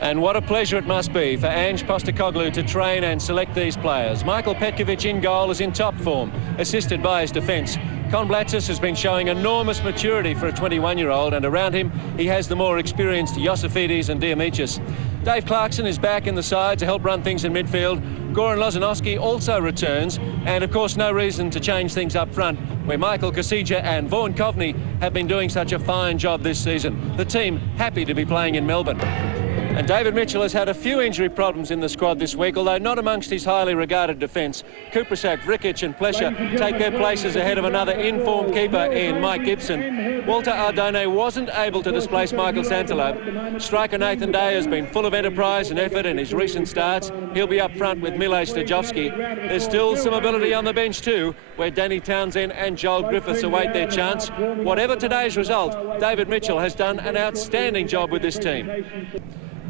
And what a pleasure it must be for Ange Postecoglou to train and select these players. Michael Petkovic in goal is in top form, assisted by his defence. Konblatzis has been showing enormous maturity for a 21-year-old, and around him he has the more experienced Josifidis and Diamichis. Dave Clarkson is back in the side to help run things in midfield. Goran Lozanovski also returns, and of course no reason to change things up front, where Michael Kasija and Vaughan Kovney have been doing such a fine job this season. The team happy to be playing in Melbourne. And David Mitchell has had a few injury problems in the squad this week, although not amongst his highly regarded defence. Kuprasak, Vrikic and Plesher take their places ahead of another in-form keeper in Mike Gibson. Walter Ardone wasn't able to displace Michael Santalab. Striker Nathan Day has been full of enterprise and effort in his recent starts. He'll be up front with Mile Stajovski. There's still some ability on the bench too, where Danny Townsend and Joel Griffiths await their chance. Whatever today's result, David Mitchell has done an outstanding job with this team.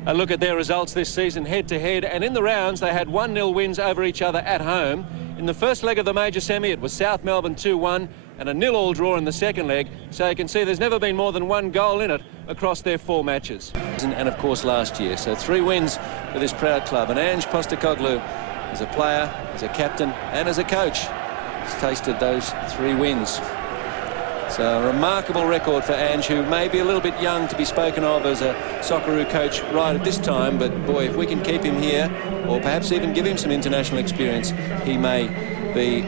A look at their results this season head-to-head, and in the rounds they had 1-0 wins over each other at home. In the first leg of the major semi it was South Melbourne 2-1 and a 0-0 draw in the second leg, so you can see there's never been more than one goal in it across their 4 matches. And of course last year, so 3 wins for this proud club, and Ange Postecoglou as a player, as a captain and as a coach has tasted those 3 wins. It's a remarkable record for Ange, who may be a little bit young to be spoken of as a Socceroo coach right at this time, but boy, if we can keep him here, or perhaps even give him some international experience, he may be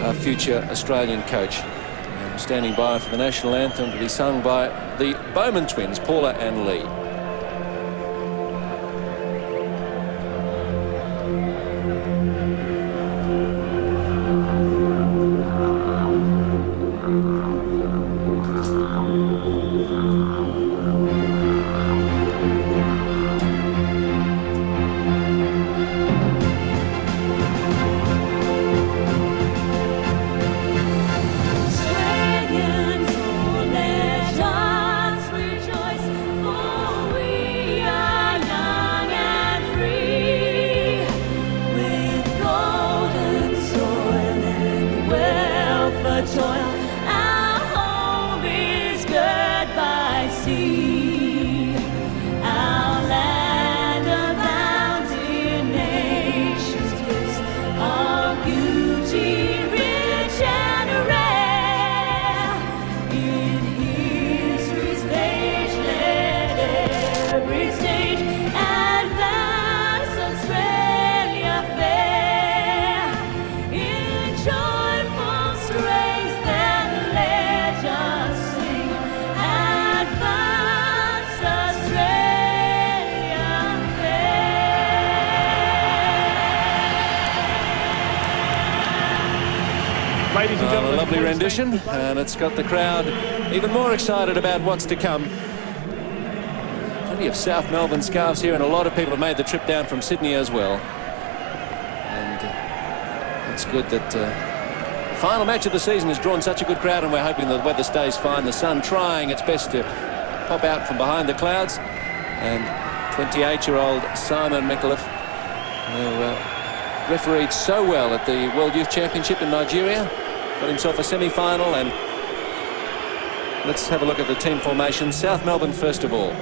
a future Australian coach. And standing by for the national anthem to be sung by the Bowman twins, Paula and Lee. A lovely rendition, and it's got the crowd even more excited about what's to come. Plenty of South Melbourne scarves here, and a lot of people have made the trip down from Sydney as well. And it's good that the final match of the season has drawn such a good crowd, and we're hoping the weather stays fine. The sun trying its best to pop out from behind the clouds. And 28-year-old Simon Micallef, who refereed so well at the World Youth Championship in Nigeria, got himself a semi-final. And let's have a look at the team formation. South Melbourne first of all.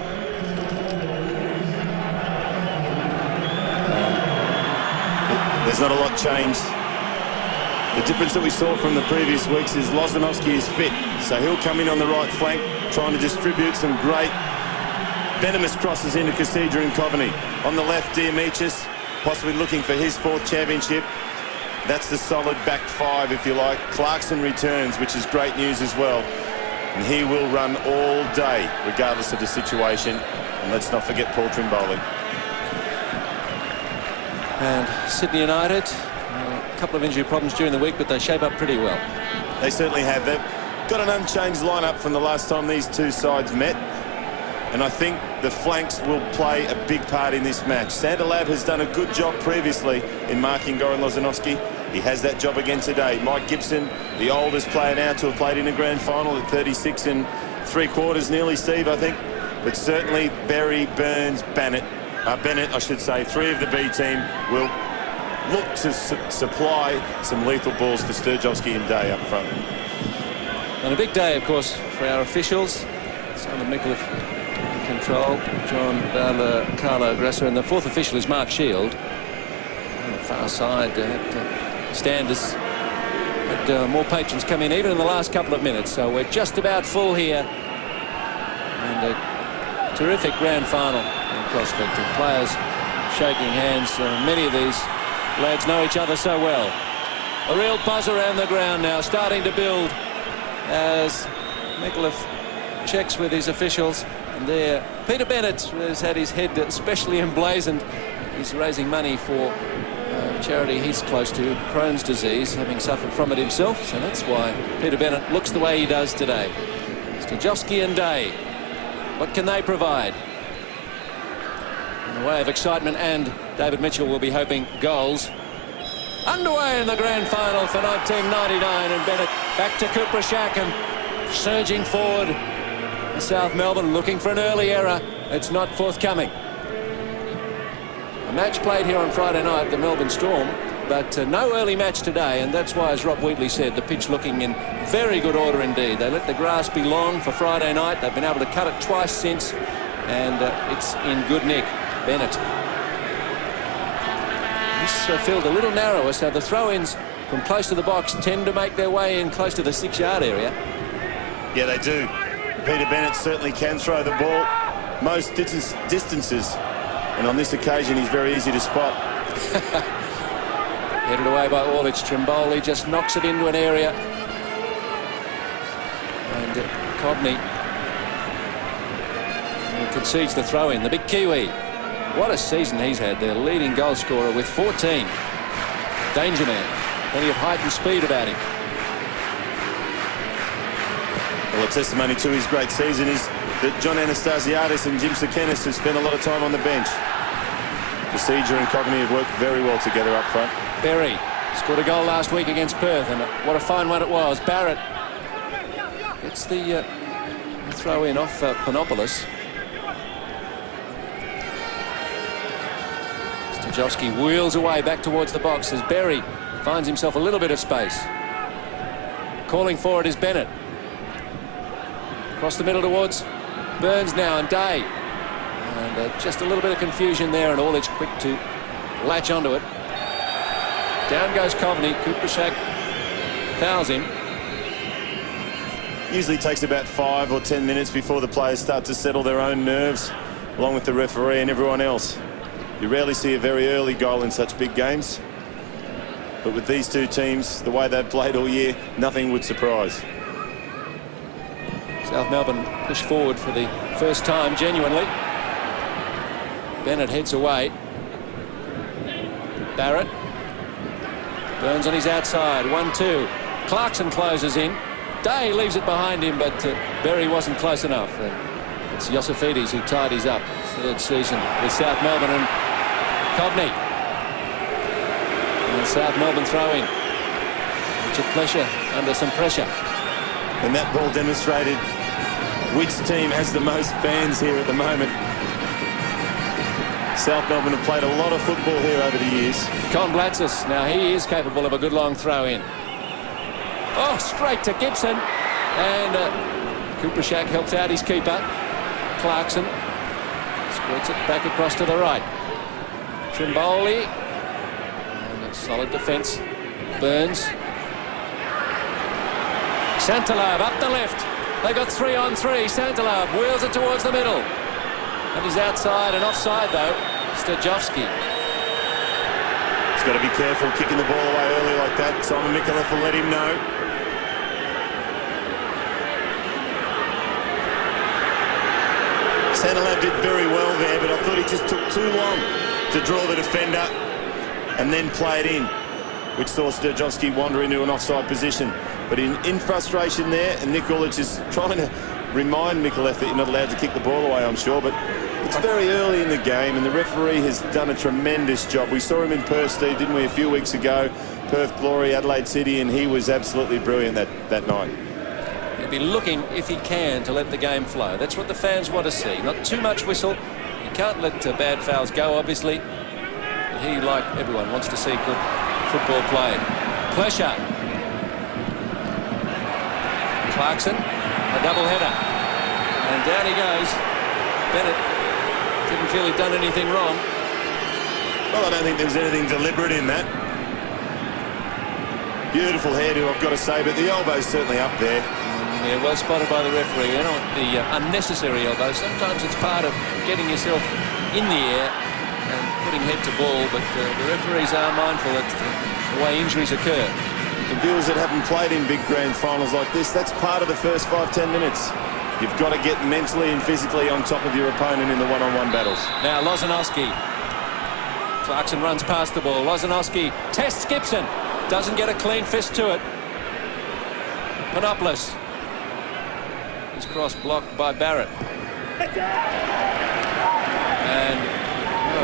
There's not a lot changed. The difference that we saw from the previous weeks is Lozanovski is fit, so he'll come in on the right flank, trying to distribute some great venomous crosses into Kasija and Kovney. On the left, Diamichis, possibly looking for his 4th championship. That's the solid back 5, if you like. Clarkson returns, which is great news as well. And he will run all day, regardless of the situation. And let's not forget Paul Trimboli. And Sydney United, a couple of injury problems during the week, but they shape up pretty well. They certainly have. They've got an unchanged lineup from the last time these two sides met. And I think the flanks will play a big part in this match. Santalab has done a good job previously in marking Goran Lozanovski. He has that job again today. Mike Gibson, the oldest player now to have played in a grand final at 36 3/4 nearly, Steve, I think. But certainly Berry, Burns, Bennett, I should say, 3 of the B team will look to supply some lethal balls for Stajovski and Day up front. And a big day, of course, for our officials. Simon Micallef can control, John Carlo Grasser, and the fourth official is Mark Shield. On the far side, stand has had more patrons come in even in the last couple of minutes, so we're just about full here. And a terrific grand final in prospect, of players shaking hands. Many of these lads know each other so well. A real buzz around the ground now, starting to build as Micallef checks with his officials. And there, Peter Bennett has had his head especially emblazoned. He's raising money for a charity he's close to, Crohn's disease, having suffered from it himself. So that's why Peter Bennett looks the way he does today. Stajowski and Day, what can they provide? In the way of excitement, and David Mitchell will be hoping goals. Underway in the grand final for 1999, and Bennett back to Kuprashak and surging forward. South Melbourne looking for an early error. It's not forthcoming. A match played here on Friday night, the Melbourne Storm, but no early match today, and that's why, as Rob Wheatley said, the pitch looking in very good order indeed. They let the grass be long for Friday night. They've been able to cut it twice since, and it's in good nick. Bennett. This field a little narrower, so the throw-ins from close to the box tend to make their way in close to the 6-yard area. Yeah, they do. Peter Bennett certainly can throw the ball most distances, and on this occasion he's very easy to spot. Headed away by Orlich. Trimboli just knocks it into an area, and Cobney concedes the throw-in. The big Kiwi, what a season he's had, their leading goal scorer with 14. Danger man, plenty of height and speed about him. Well, a testimony to his great season is that John Anastasiadis and Jim Sekenis have spent a lot of time on the bench. Procedure and Cogni have worked very well together up front. Berry scored a goal last week against Perth, and what a fine one it was. Barrett gets the throw in off Panopoulos. Stajowski wheels away back towards the box as Berry finds himself a little bit of space. Calling for it is Bennett. Across the middle towards Burns now, and Day. And just a little bit of confusion there, and Orlich quick to latch onto it. Down goes Covney. Kuprashak fouls him. Usually takes about 5 or 10 minutes before the players start to settle their own nerves, along with the referee and everyone else. You rarely see a very early goal in such big games, but with these two teams, the way they've played all year, nothing would surprise. South Melbourne push forward for the first time, genuinely. Bennett heads away. Barrett. Burns on his outside. 1-2. Clarkson closes in. Day leaves it behind him, but Berry wasn't close enough. It's Josephides who tidies up. Third season with South Melbourne, and Covney. And South Melbourne throw in. Richard Plesher under some pressure. And that ball demonstrated which team has the most fans here at the moment. South Melbourne have played a lot of football here over the years. Con Blatzis, now he is capable of a good long throw in. Oh, straight to Gibson. And Kuprashak helps out his keeper. Clarkson squirts it back across to the right. Trimboli. And a solid defence. Burns. Santalab up the left. They got 3-on-3. Santalab wheels it towards the middle. And he's outside and offside, though. Stajowski. He's got to be careful kicking the ball away early like that. Simon Micallef will let him know. Santalab did very well there, but I thought he just took too long to draw the defender and then play it in, which saw Stajowski wander into an offside position. But in frustration there, and Nick Orlich is trying to remind Micallef that you're not allowed to kick the ball away, I'm sure, but it's very early in the game, and the referee has done a tremendous job. We saw him in Perth, Steve, didn't we, a few weeks ago? Perth Glory, Adelaide City, and he was absolutely brilliant that night. He'll be looking, if he can, to let the game flow. That's what the fans want to see. Not too much whistle. You can't let bad fouls go, obviously. But he, like everyone, wants to see good football played. Plesher. Clarkson, a double header. And down he goes. Bennett didn't feel he'd done anything wrong. Well, I don't think there was anything deliberate in that. Beautiful hairdo, I've got to say, but the elbow's certainly up there. Yeah, well spotted by the referee. You don't want the unnecessary elbow. Sometimes it's part of getting yourself in the air and putting head to ball, but the referees are mindful that's the way injuries occur. The viewers that haven't played in big grand finals like this, that's part of the first 5-10 minutes. You've got to get mentally and physically on top of your opponent in the one-on-one battles. Now Lozanowski. Clarkson runs past the ball. Lozanowski tests Gibson. Doesn't get a clean fist to it. Panopoulos. His cross blocked by Barrett. And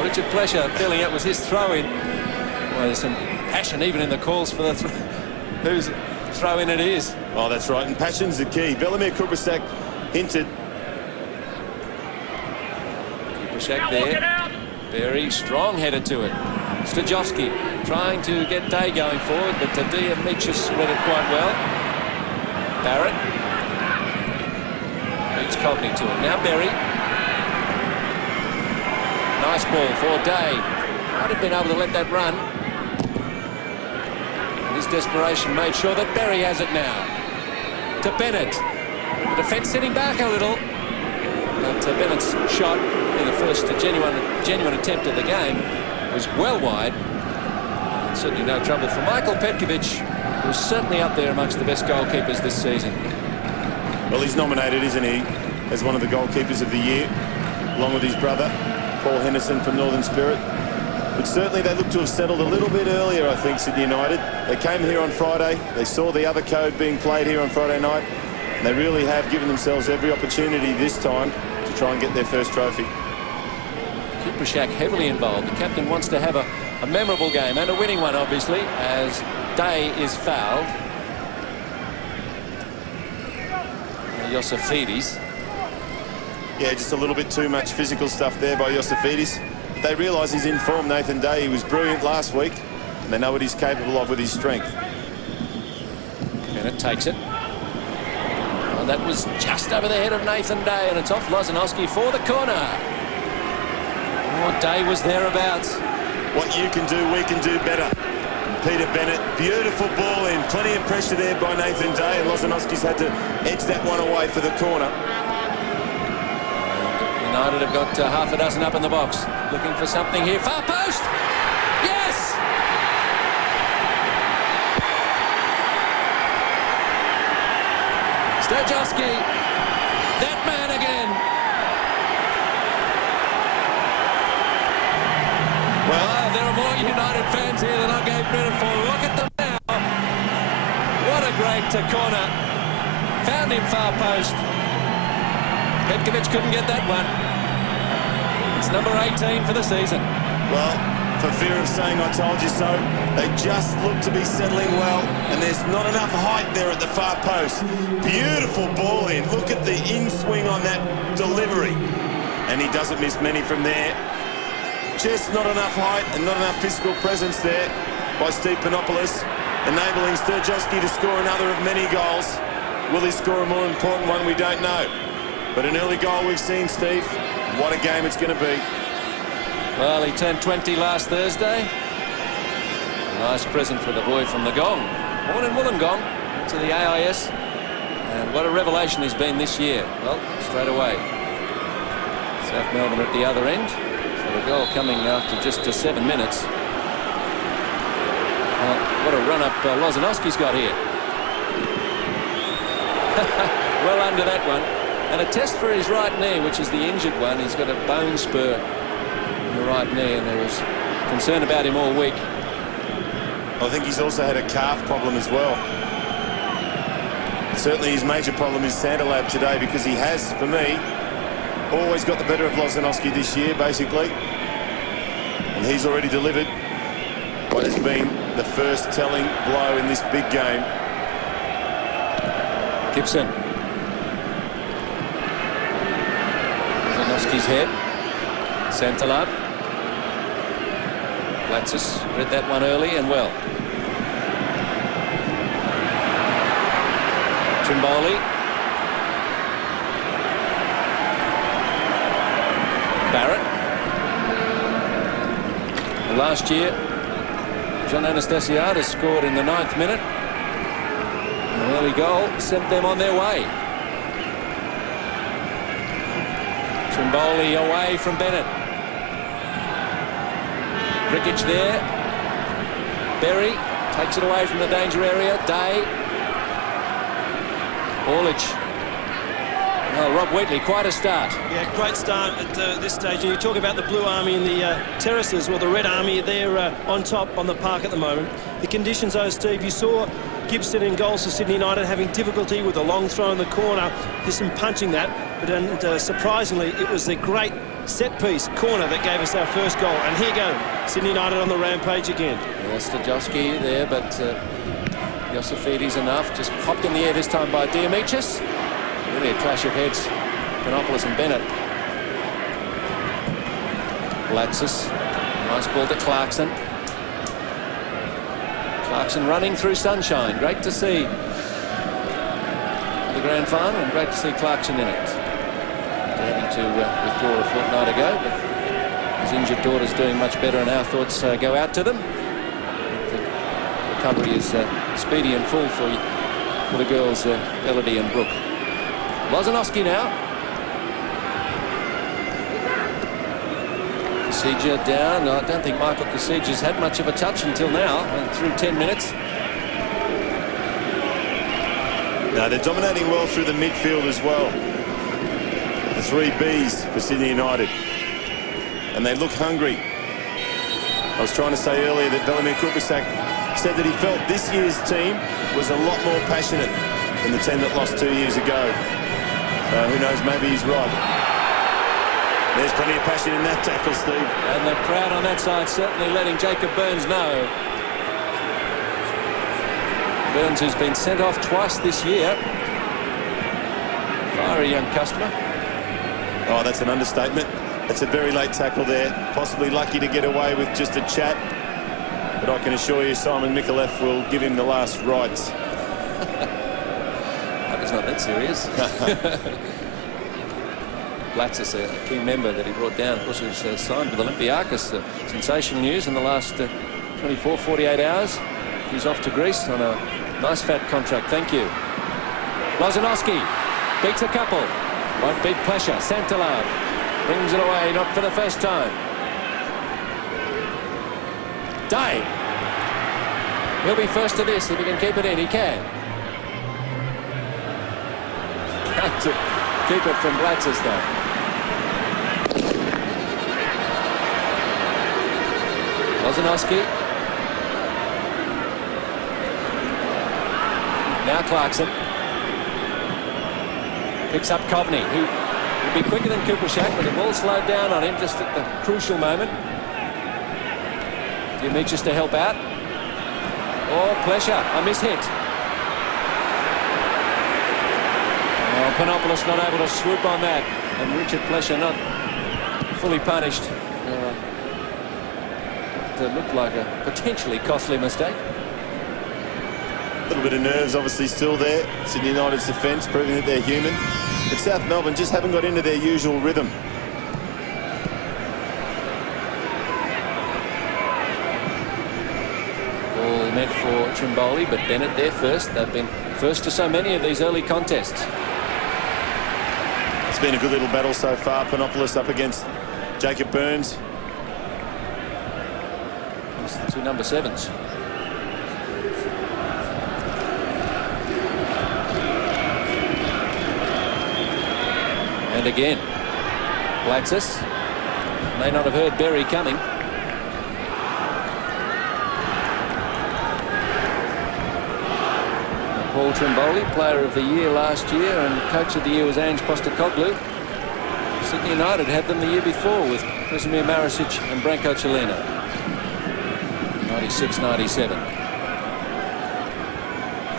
Richard Plesher feeling it was his throw-in. Well, there's some passion even in the calls for the whose throw-in it is. Oh, that's right, and passion's the key. Velimir Kuprsak hinted. Kuprsak there. Very strong headed to it. Stajovski trying to get Day going forward, but Diamichis read it quite well. Barrett beats Cogney to it. Now Berry. Nice ball for Day. Might have been able to let that run. And his desperation made sure that Berry has it now. To Bennett. The defence sitting back a little. But Bennett's shot, the first genuine attempt of the game, was well wide. And certainly no trouble for Michael Petkovic, who's certainly up there amongst the best goalkeepers this season. Well, he's nominated, isn't he, as one of the goalkeepers of the year, along with his brother, Paul Henderson from Northern Spirit. But certainly they look to have settled a little bit earlier, I think, Sydney United. They came here on Friday. They saw the other code being played here on Friday night. And they really have given themselves every opportunity this time to try and get their first trophy. Kuprsak heavily involved. The captain wants to have a memorable game and a winning one, obviously, as Day is fouled. Iosifidis. Yeah, just a little bit too much physical stuff there by Iosifidis. They realise he's in form, Nathan Day. He was brilliant last week, and they know what he's capable of with his strength. Bennett takes it. And that was just over the head of Nathan Day, and it's off Lozanowski for the corner. Oh, Day was thereabouts. What you can do, we can do better. Peter Bennett, beautiful ball in. Plenty of pressure there by Nathan Day, and Lozanowski's had to edge that one away for the corner. United have got half a dozen up in the box. Looking for something here. Far post! Yes! Stajowski. That man again. Well, there are more United fans here than I gave credit for. Look at them now. What a great corner. Found him far post. Petkovic couldn't get that one. It's number 18 for the season. Well, for fear of saying I told you so, they just look to be settling well, and there's not enough height there at the far post. Beautiful ball in. Look at the in-swing on that delivery. And he doesn't miss many from there. Just not enough height and not enough physical presence there by Steve Panopoulos, enabling Sturjowski to score another of many goals. Will he score a more important one? We don't know. But an early goal we've seen, Steve. What a game it's going to be. Well, he turned 20 last Thursday. Nice present for the boy from the Gong. Born in Wollongong to the AIS. And what a revelation he's been this year. Well, straight away. South Melbourne at the other end. So the goal coming after just 7 minutes. Well, what a run-up Lozanowski's got here. Well under that one. And a test for his right knee, which is the injured one. He's got a bone spur in the right knee, and there was concern about him all week. I think he's also had a calf problem as well. Certainly his major problem is Sanderlab today, because he has, for me, always got the better of Lozanowski this year, basically. And he's already delivered what has been the first telling blow in this big game. Gibson. Lozanowski's head. Santalab. Latsis read that one early and well. Trimboli. Last year, John Anastasiadis scored in the 9th minute. An early goal sent them on their way. Trimboli away from Bennett. Rickich there. Berry takes it away from the danger area. Day. Orlich. Well, Rob Wheatley, quite a start. Yeah, great start at this stage. And you talk about the Blue Army and the terraces, well, the Red Army, they're on top on the park at the moment. The conditions, though, Steve, you saw Gibson in goals for Sydney United having difficulty with a long throw in the corner. There's some punching that, but surprisingly, it was the great set-piece corner that gave us our first goal. And here go, Sydney United on the rampage again. Yeah, Stajowski there, but Josephides enough. Just popped in the air this time by Diamichis. Really a clash of heads, Panopoulos and Bennett. Blatsis, nice ball to Clarkson. Clarkson running through sunshine. Great to see the grand final, and great to see Clarkson in it. Having to withdraw a fortnight ago, but his injured daughter's doing much better, and our thoughts go out to them. The recovery is speedy and full for the girls, Elodie and Brooke. Lozanowski now. Kasija down. I don't think Michael Kasija's had much of a touch until now, and through 10 minutes. No, they're dominating well through the midfield as well. The 3 Bs for Sydney United. And they look hungry. I was trying to say earlier that Velimir Kupisak said that he felt this year's team was a lot more passionate than the team that lost 2 years ago. Who knows, maybe he's right. There's plenty of passion in that tackle, Steve. And the crowd on that side certainly letting Jacob Burns know. Burns, who's been sent off twice this year. Fiery young customer. Oh, that's an understatement. That's a very late tackle there. Possibly lucky to get away with just a chat. But I can assure you Simon Mikulev will give him the last rites. It's not that serious. Blatsis, a key member that he brought down, of course, was signed with Olympiakos. Sensational news in the last 24, 48 hours. He's off to Greece on a nice fat contract. Thank you. Lozanowski beats a couple. Won't beat Plesha. Santalab brings it away, not for the first time. Day. He'll be first to this if he can keep it in. He can. To keep it from Blatsis, though. Lozanowski. Now Clarkson. Picks up Kovney, who will be quicker than Kuprashak, but the ball slowed down on him just at the crucial moment. Diamichis to help out. Oh, Plesha, a mishit. Panopoulos not able to swoop on that, and Richard Plesha not fully punished. It looked like a potentially costly mistake. A little bit of nerves obviously still there. Sydney United's defence proving that they're human. But South Melbourne just haven't got into their usual rhythm. Ball meant for Trimboli, but Bennett there first. They've been first to so many of these early contests. It's been a good little battle so far. Panopoulos up against Jacob Burns. It's the 2 number 7s. And again, Blatsis may not have heard Berry coming. Paul Trimboli, player of the year last year, and coach of the year was Ange Postecoglou. Sydney United had them the year before with Krasimir Maricic and Branko Chelina. 96-97.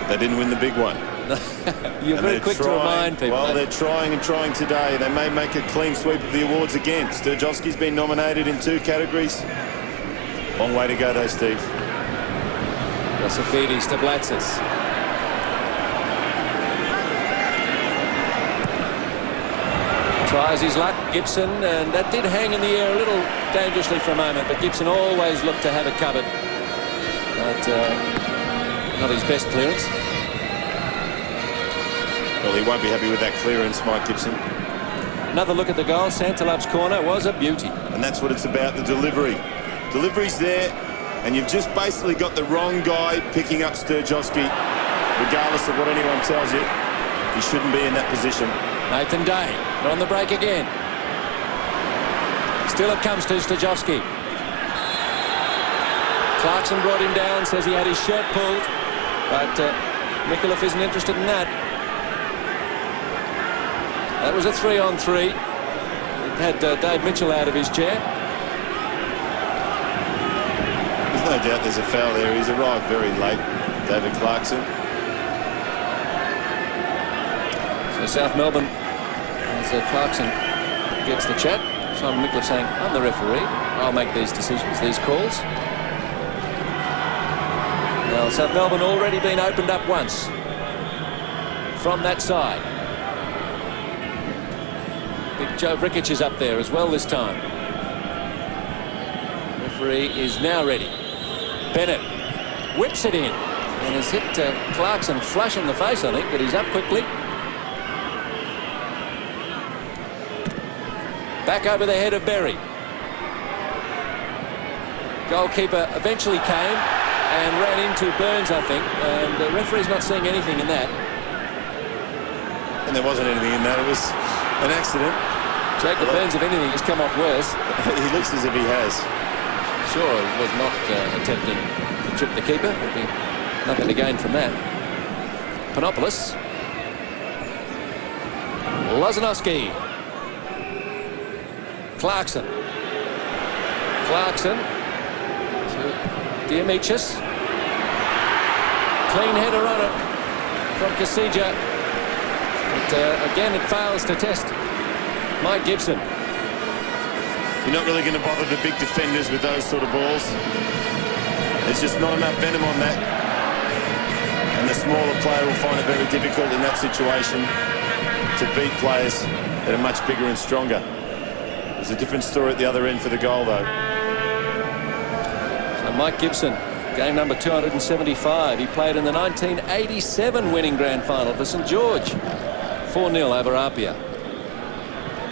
They didn't win the big one. You're very quick to remind people. Well, they're trying and trying today. They may make a clean sweep of the awards again. Sturjovski's been nominated in 2 categories. Long way to go, though, Steve. Josephides to Blatsis. Tries his luck, Gibson, and that did hang in the air a little dangerously for a moment, but Gibson always looked to have it covered. But not his best clearance. Well, he won't be happy with that clearance, Mike Gibson. Another look at the goal. Santalab's corner was a beauty. And that's what it's about, the delivery. Delivery's there, and you've just basically got the wrong guy picking up Sturjovski. Regardless of what anyone tells you, he shouldn't be in that position. Nathan Day on the break again. Still it comes to Sturjovski. Clarkson brought him down, says he had his shirt pulled, but Micallef isn't interested in that. That was a 3-on-3. It had Dave Mitchell out of his chair. There's no doubt there's a foul there. He's arrived very late, David Clarkson. So South Melbourne, as Clarkson gets the chat, Simon Micallef saying, I'm the referee. I'll make these decisions, these calls. Now, South Melbourne already been opened up once from that side. Big Joe Vrikic is up there as well this time. Referee is now ready. Bennett whips it in and has hit Clarkson flush in the face, I think, but he's up quickly. Back over the head of Berry. Goalkeeper eventually came and ran into Burns, I think, and the referee's not seeing anything in that. And there wasn't anything in that. It was an accident. Jacob Burns, if anything, has come off worse. He looks as if he has. Sure, he was not attempting to trip the keeper. There'd be nothing to gain from that. Panopoulos. Lozanowski. Clarkson. Clarkson to Diamichis. Clean header on it from Kasija. But again, it fails to test Mike Gibson. You're not really going to bother the big defenders with those sort of balls. There's just not enough venom on that. And the smaller player will find it very difficult in that situation to beat players that are much bigger and stronger. There's a different story at the other end for the goal, though. So Mike Gibson, game number 275. He played in the 1987 winning grand final for St George. 4-0 over Apia.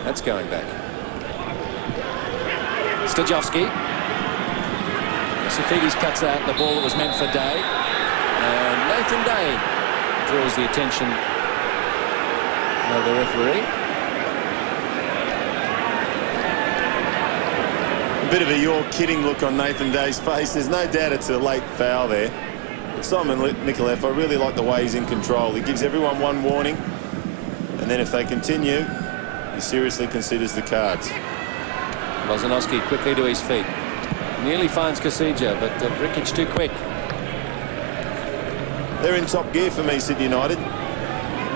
That's going back. Sturjovski. Safidis cuts out the ball that was meant for Day. And Nathan Day draws the attention of the referee. A bit of a "you're kidding" look on Nathan Day's face. There's no doubt it's a late foul there. But Simon Micallef, I really like the way he's in control. He gives everyone one warning, and then if they continue, he seriously considers the cards. Lozanowski quickly to his feet. Nearly finds Kasija, but Vrikic too quick. They're in top gear for me, Sydney United.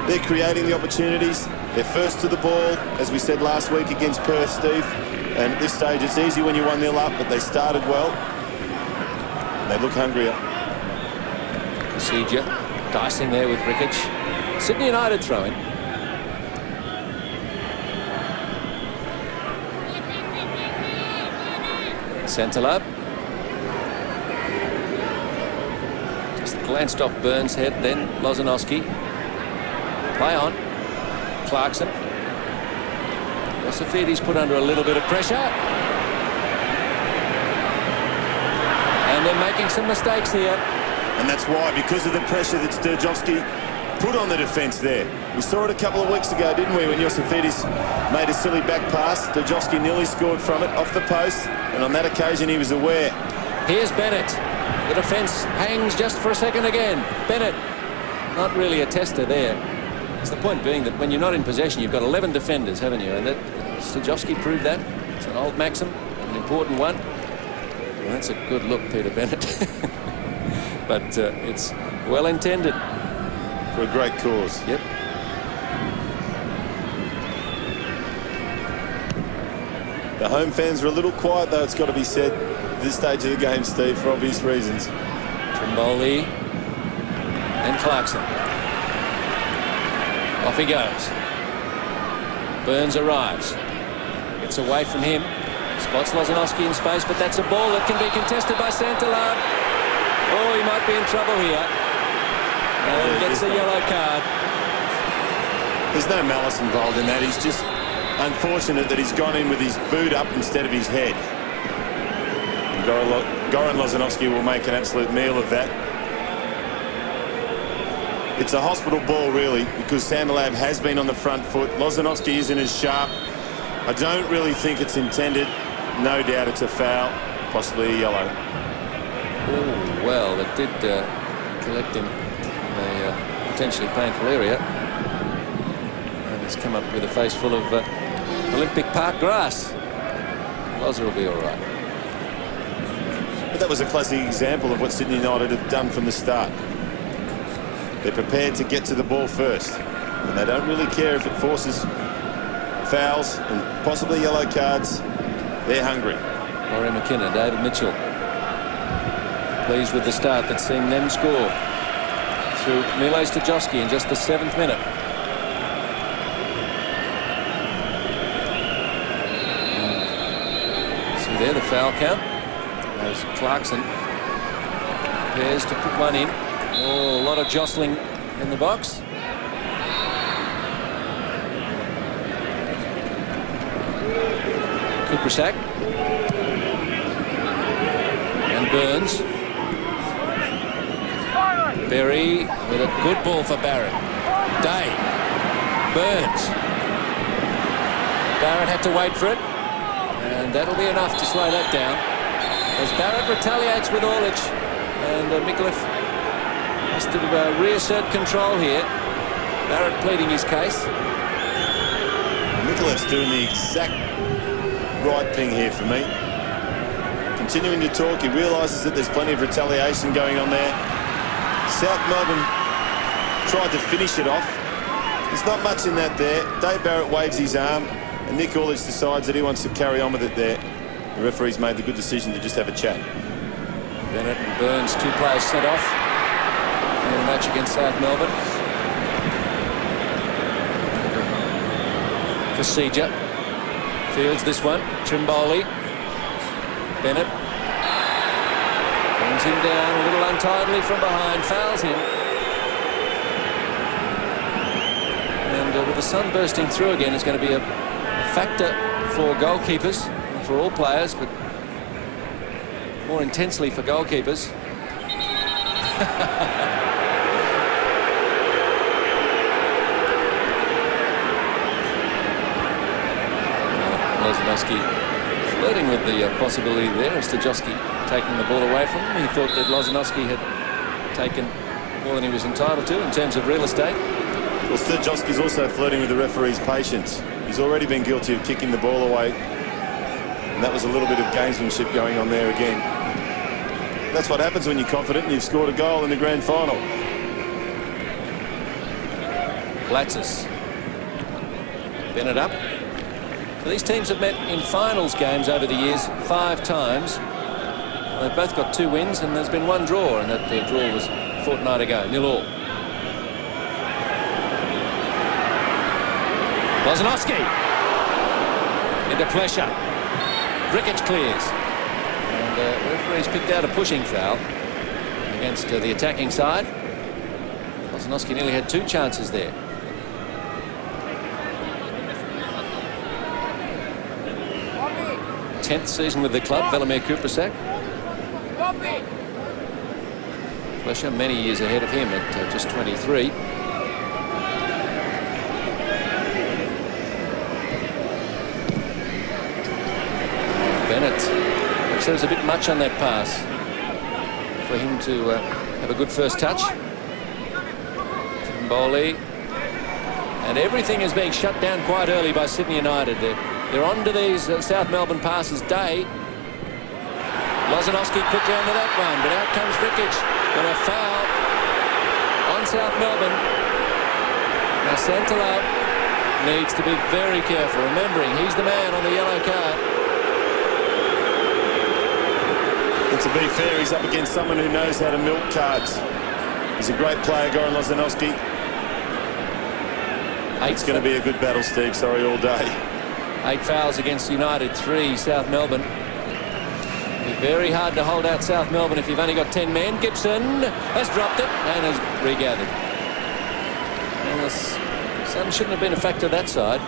They're creating the opportunities. They're first to the ball, as we said last week against Perth, Steve. And at this stage, it's easy when you're 1-0 up, but they started well. And they look hungrier. Kasija dicing there with Vrikic. Sydney United throwing. Santalab. Just glanced off Burns' head, then Lozanowski. Play on. Clarkson. Safidis put under a little bit of pressure. And they're making some mistakes here. And that's why, because of the pressure that Sturjovski put on the defence there. We saw it a couple of weeks ago, didn't we, when Safidis made a silly back pass. Sturjovski nearly scored from it off the post, and on that occasion he was aware. Here's Bennett. The defence hangs just for a second again. Bennett, not really a tester there. It's the point being that when you're not in possession, you've got 11 defenders, haven't you? And that Sturjovski proved that. It's an old maxim, an important one. Well, that's a good look, Peter Bennett. But it's well intended. For a great cause. Yep. The home fans are a little quiet, though, it's got to be said, at this stage of the game, Steve, for obvious reasons. Trimboli and Clarkson. Off he goes. Burns arrives. Gets away from him. Spots Lozanowski in space, but that's a ball that can be contested by Santalab. Oh, he might be in trouble here. And gets a yellow card. There's no malice involved in that. He's just unfortunate that he's gone in with his boot up instead of his head. And Goran Lozanowski will make an absolute meal of that. It's a hospital ball, really, because Santalab has been on the front foot. Lozanowski isn't as sharp. I don't really think it's intended. No doubt it's a foul, possibly a yellow. Oh, well, it did collect him in a potentially painful area. And he's come up with a face full of Olympic Park grass. Loza will be all right. But that was a classic example of what Sydney United have done from the start. They're prepared to get to the ball first, and they don't really care if it forces fouls and possibly yellow cards. They're hungry. Laurie McKinnon, David Mitchell, pleased with the start that's seen them score through Mile Stajowski in just the 7th minute. See there the foul count as Clarkson prepares to put one in. Oh, a lot of jostling in the box. Kuprasak and Burns. Berry with a good ball for Barrett. Day. Burns. Barrett had to wait for it, and that'll be enough to slow that down as Barrett retaliates with Orlich, and Mikulev has to reassert control here. Barrett pleading his case. Mikulev's doing the exact right thing here for me. Continuing to talk, he realises that there's plenty of retaliation going on there. South Melbourne tried to finish it off. There's not much in that there. Dave Barrett waves his arm, and Nick Orlich decides that he wants to carry on with it there. The referee's made the good decision to just have a chat. Bennett and Burns, 2 players sent off in the match against South Melbourne. Procedure. Fields this one. Trimboli. Bennett brings him down a little untidily from behind, fouls him. And with the sun bursting through again, it's going to be a factor for goalkeepers, and for all players, but more intensely for goalkeepers. Lozanowski flirting with the possibility there of Stajowski taking the ball away from him. He thought that Lozanowski had taken more than he was entitled to in terms of real estate. Well, Stajowski's also flirting with the referee's patience. He's already been guilty of kicking the ball away, and that was a little bit of gamesmanship going on there again. That's what happens when you're confident and you've scored a goal in the grand final. Latsis. Bennett up. These teams have met in finals games over the years 5 times. They've both got 2 wins, and there's been 1 draw, and that draw was a fortnight ago, 0-0. Lozanowski into pressure. Vrikic clears, and the referee's picked out a pushing foul against the attacking side. Lozanowski nearly had 2 chances there. Tenth season with the club, Velimir Kuprasak. Fletcher many years ahead of him at just 23. Bennett, perhaps there was a bit much on that pass for him to have a good first touch. Bowley, and everything is being shut down quite early by Sydney United. They're on to these South Melbourne passes. Day. Lozanowski quickly onto that one, but out comes Vrikic. And a foul on South Melbourne. Now Santalab needs to be very careful, remembering he's the man on the yellow card. And to be fair, he's up against someone who knows how to milk cards. He's a great player, Goran Lozanowski. It's going to be a good battle, Steve. Sorry, all day. 8 fouls against United, 3 South Melbourne. It'll be very hard to hold out South Melbourne if you've only got 10 men. Gibson has dropped it and has regathered. And the sun shouldn't have been a factor that side.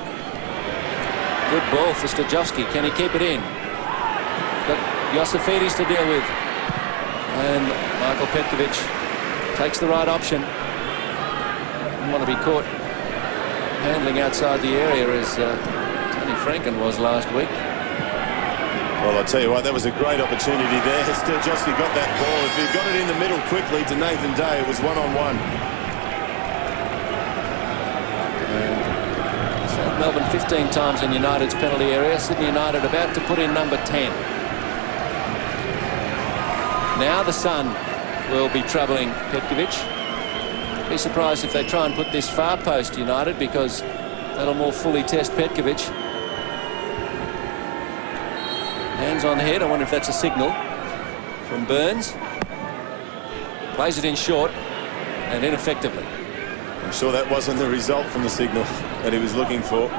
Good ball for Stajovski. Can he keep it in? Got Josifidis to deal with. And Michael Petkovic takes the right option. Didn't want to be caught handling outside the area as Tony Franken was last week. Well, I'll tell you what, that was a great opportunity there. Stajovski got that ball. If he got it in the middle quickly to Nathan Day, it was one-on-one. South Melbourne 15 times in United's penalty area. Sydney United about to put in number 10. Now the sun will be troubling Petkovic. Be surprised if they try and put this far post United, because that'll more fully test Petkovic. Hands on head. I wonder if that's a signal from Burns. Plays it in short and ineffectively. I'm sure that wasn't the result from the signal that he was looking for.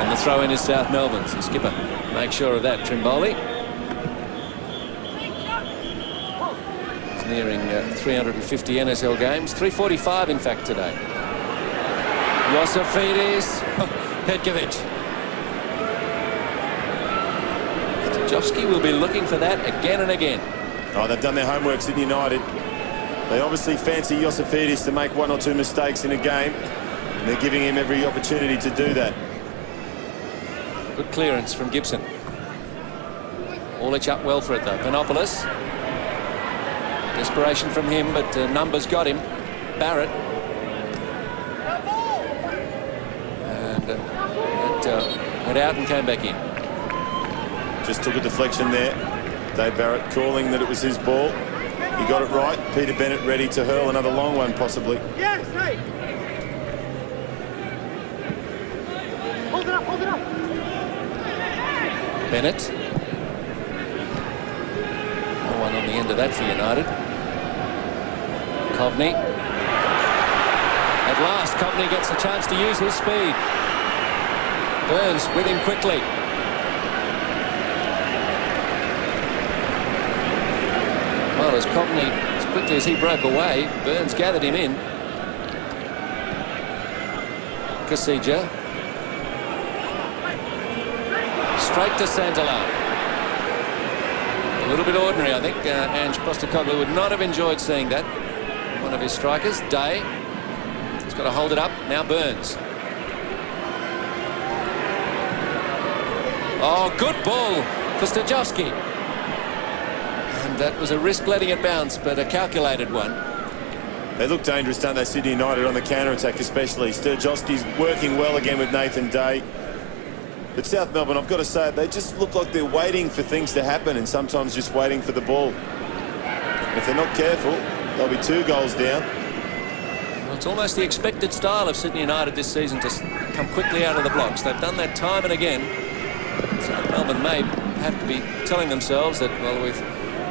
And the throw in is South Melbourne's. The skipper makes sure of that. Trimboli. He's nearing 350 NSL games. 345 in fact today. Josifidis. Petkovic. Stajovski will be looking for that again and again. Oh, they've done their homework, Sydney United. They obviously fancy Josifidis to make 1 or 2 mistakes in a game, and they're giving him every opportunity to do that. Good clearance from Gibson. Orlich up well for it though. Panopoulos. Desperation from him, but numbers got him. Barrett. And it went out and came back in. Just took a deflection there. Dave Barrett calling that it was his ball. He got it right. Peter Bennett ready to hurl another long one, possibly. Yes, hey. Hold it up, hold it up. Bennett. No one on the end of that for United. Coveney. At last, Coveney gets a chance to use his speed. Burns with him quickly. Well, as Coveney, as quickly as he broke away, Burns gathered him in. Kasija. Straight to Santala. A little bit ordinary, I think. Ange Postecoglou would not have enjoyed seeing that. One of his strikers, Day. He's got to hold it up. Now Burns. Oh, good ball for Stajovski. And that was a risk letting it bounce, but a calculated one. They look dangerous, don't they, Sydney United, on the counter-attack especially. Stajovski's working well again with Nathan Day. But South Melbourne, I've got to say, they just look like they're waiting for things to happen and sometimes just waiting for the ball. If they're not careful, they'll be 2 goals down. Well, it's almost the expected style of Sydney United this season to come quickly out of the blocks. They've done that time and again. South Melbourne may have to be telling themselves that, well, we've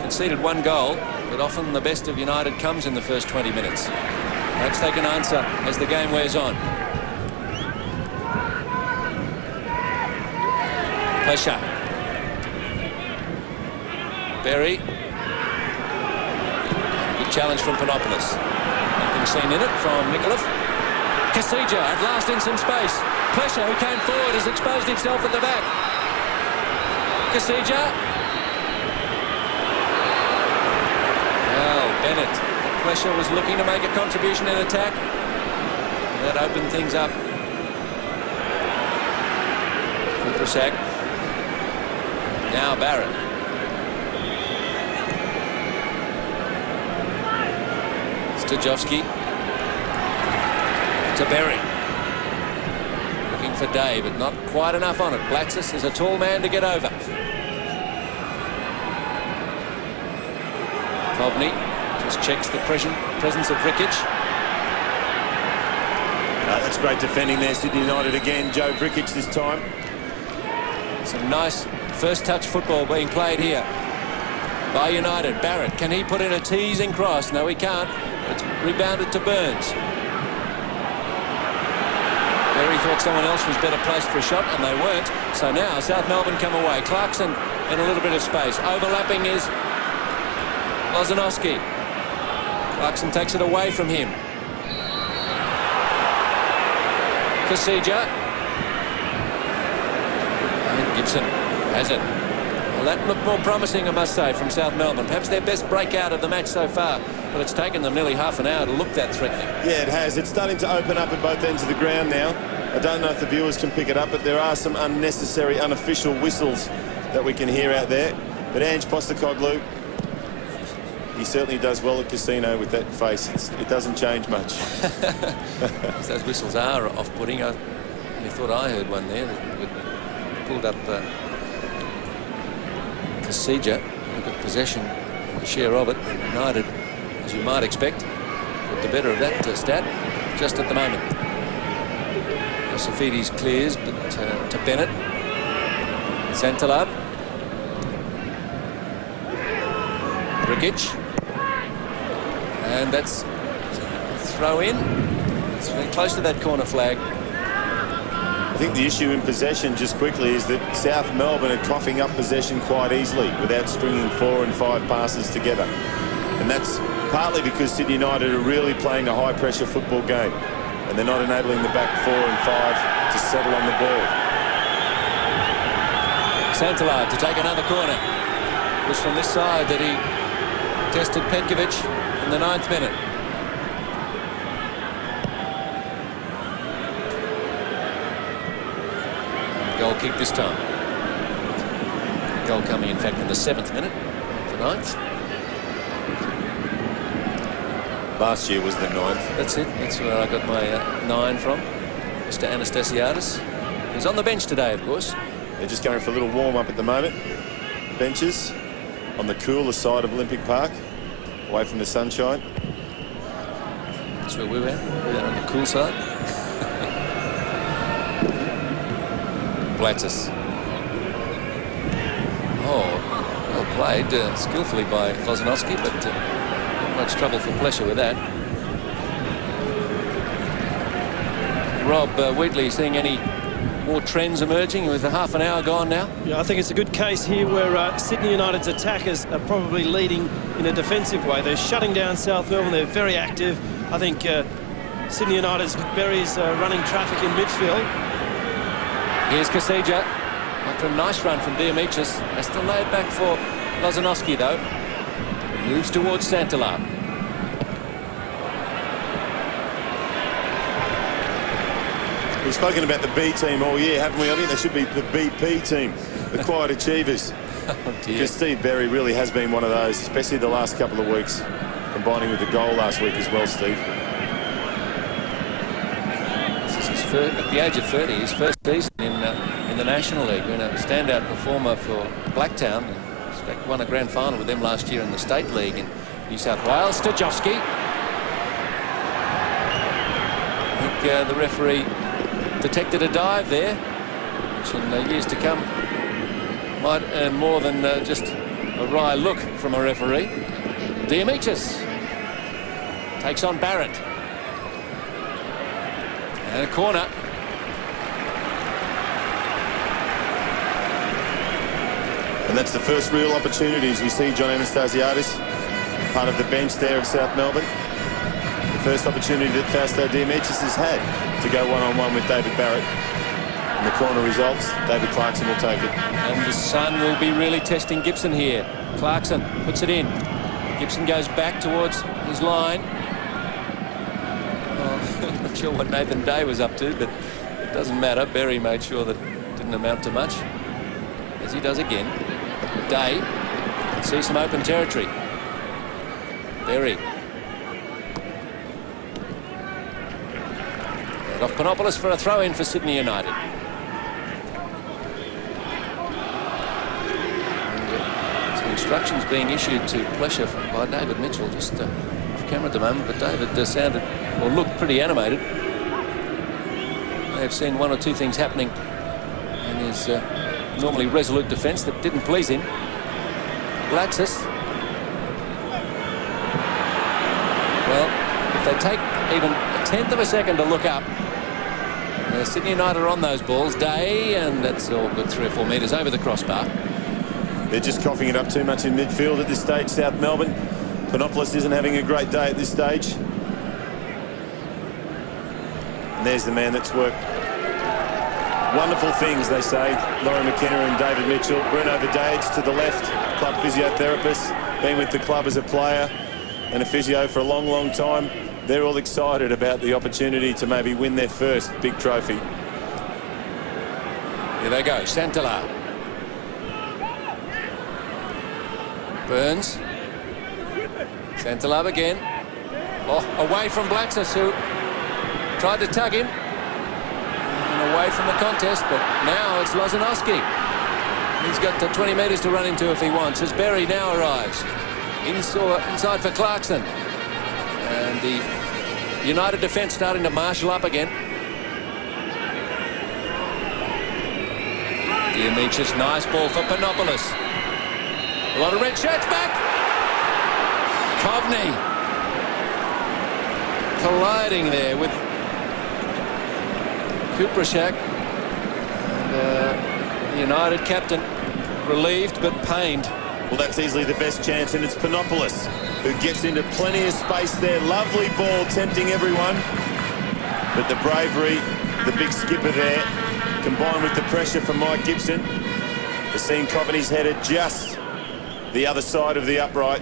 conceded 1 goal, but often the best of United comes in the first 20 minutes. Perhaps they can answer as the game wears on. Pressure. Berry. Good challenge from Panopoulos. Nothing seen in it from Nikolov. Kasija at last in some space. Pressure, who came forward, has exposed himself at the back. Kasija. Well, Bennett. Pressure was looking to make a contribution in attack. That opened things up. Kuprasak. Now Barrett. Stajovski. To Berry. Looking for Day, but not quite enough on it. Blatsis is a tall man to get over. Coveney just checks the presence of Vrikic. That's great defending there, Sydney United again. Joe Vrikic this time. Some nice first touch football being played here by United. Barrett, can he put in a teasing cross? No, he can't. It's rebounded to Burns. Berry thought someone else was better placed for a shot, and they weren't. So now South Melbourne come away. Clarkson in a little bit of space. Overlapping is Lozanowski. Clarkson takes it away from him. Kasija. And Gibson has it. Well, that looked more promising, I must say, from South Melbourne. Perhaps their best breakout of the match so far. But it's taken them nearly half an hour to look that threatening. Yeah, it has. It's starting to open up at both ends of the ground now. I don't know if the viewers can pick it up, but there are some unnecessary, unofficial whistles that we can hear out there. But Ange Postecoglou, he certainly does well at casino with that face. It doesn't change much. Those whistles are off-putting. I thought I heard one there that pulled up Kasija. Look at possession, the share of it. United, as you might expect, got the better of that stat just at the moment. Safides clears, but to Bennett. Santalab. Brigic. And that's a throw in. It's very close to that corner flag. I think the issue in possession, just quickly, is that South Melbourne are coughing up possession quite easily without stringing 4 and 5 passes together. And that's partly because Sydney United are really playing a high-pressure football game. And they're not enabling the back 4 and 5 to settle on the ball. Santalab to take another corner. It was from this side that he tested Petkovic in the 9th minute. Goal kick this time. Goal coming, in fact, in the 7th minute, the 9th. Last year was the 9th. That's it. That's where I got my 9 from. Mr. Anastasiadis. He's on the bench today, of course. They're just going for a little warm-up at the moment. Benches on the cooler side of Olympic Park, away from the sunshine. That's where we were. We're on the cool side. Blattis. Oh, well played, skillfully by Lozanowski, but not much trouble for Plesher with that. Rob Wheatley, seeing any more trends emerging with a half an hour gone now? Yeah, I think it's a good case here where Sydney United's attackers are probably leading in a defensive way. They're shutting down South Melbourne. They're very active. I think Sydney United's Berry's running traffic in midfield. Here's Kasija after a nice run from Diamichis. They're still laid back for Lozanowski, though. Moves towards Santalab. We've spoken about the B team all year, haven't we? I think they should be the BP team, the quiet achievers. Oh, dear. Because Steve Berry really has been one of those, especially the last couple of weeks, combining with the goal last week as well, Steve. This is his first, at the age of 30, his first season in the National League. Been a standout performer for Blacktown. In fact, won a grand final with them last year in the State League in New South Wales. Stajowski. I think the referee detected a dive there, which in years to come might earn more than just a wry look from a referee. Diamichis takes on Barrett. And a corner. And that's the first real opportunities we see John Anastasiadis, part of the bench there at South Melbourne. The first opportunity that Fausto Diamichis has had to go one-on-one with David Barrett. And the corner results, David Clarkson will take it. And the sun will be really testing Gibson here. Clarkson puts it in. Gibson goes back towards his line. Well, I'm not sure what Nathan Day was up to, but it doesn't matter. Berry made sure that it didn't amount to much, as he does again. Day can see some open territory. Berry. And off Panopoulos for a throw-in for Sydney United. And some instructions being issued to Plesher by David Mitchell, just off camera at the moment, but David sounded or looked pretty animated. I have seen one or two things happening in his normally resolute defence that didn't please him. Glatsis. Well, if they take even a tenth of a second to look up, Sydney United are on those balls. Day, and that's all good 3 or 4 metres over the crossbar. They're just coughing it up too much in midfield at this stage, South Melbourne. Panopoulos isn't having a great day at this stage. And there's the man that's worked wonderful things, they say. Laurie McKenna and David Mitchell. Bruno Vidage to the left, club physiotherapist, been with the club as a player and a physio for a long, long time. They're all excited about the opportunity to maybe win their first big trophy. Here they go, Santala. Burns. Santala again. Oh, away from Blacksis, who tried to tug him. And away from the contest, but now it's Lozanowski. He's got 20 metres to run into if he wants, as Berry now arrives. Inside for Clarkson. And the United defence starting to marshal up again. Diamichis, nice ball for Panopoulos. A lot of red shirts back. Kovney colliding there with Kuprashak. And the United captain relieved but pained. Well, that's easily the best chance, and it's Panopoulos who gets into plenty of space there. Lovely ball, tempting everyone. But the bravery, the big skipper there, combined with the pressure from Mike Gibson, has seen Kovney's headed just the other side of the upright.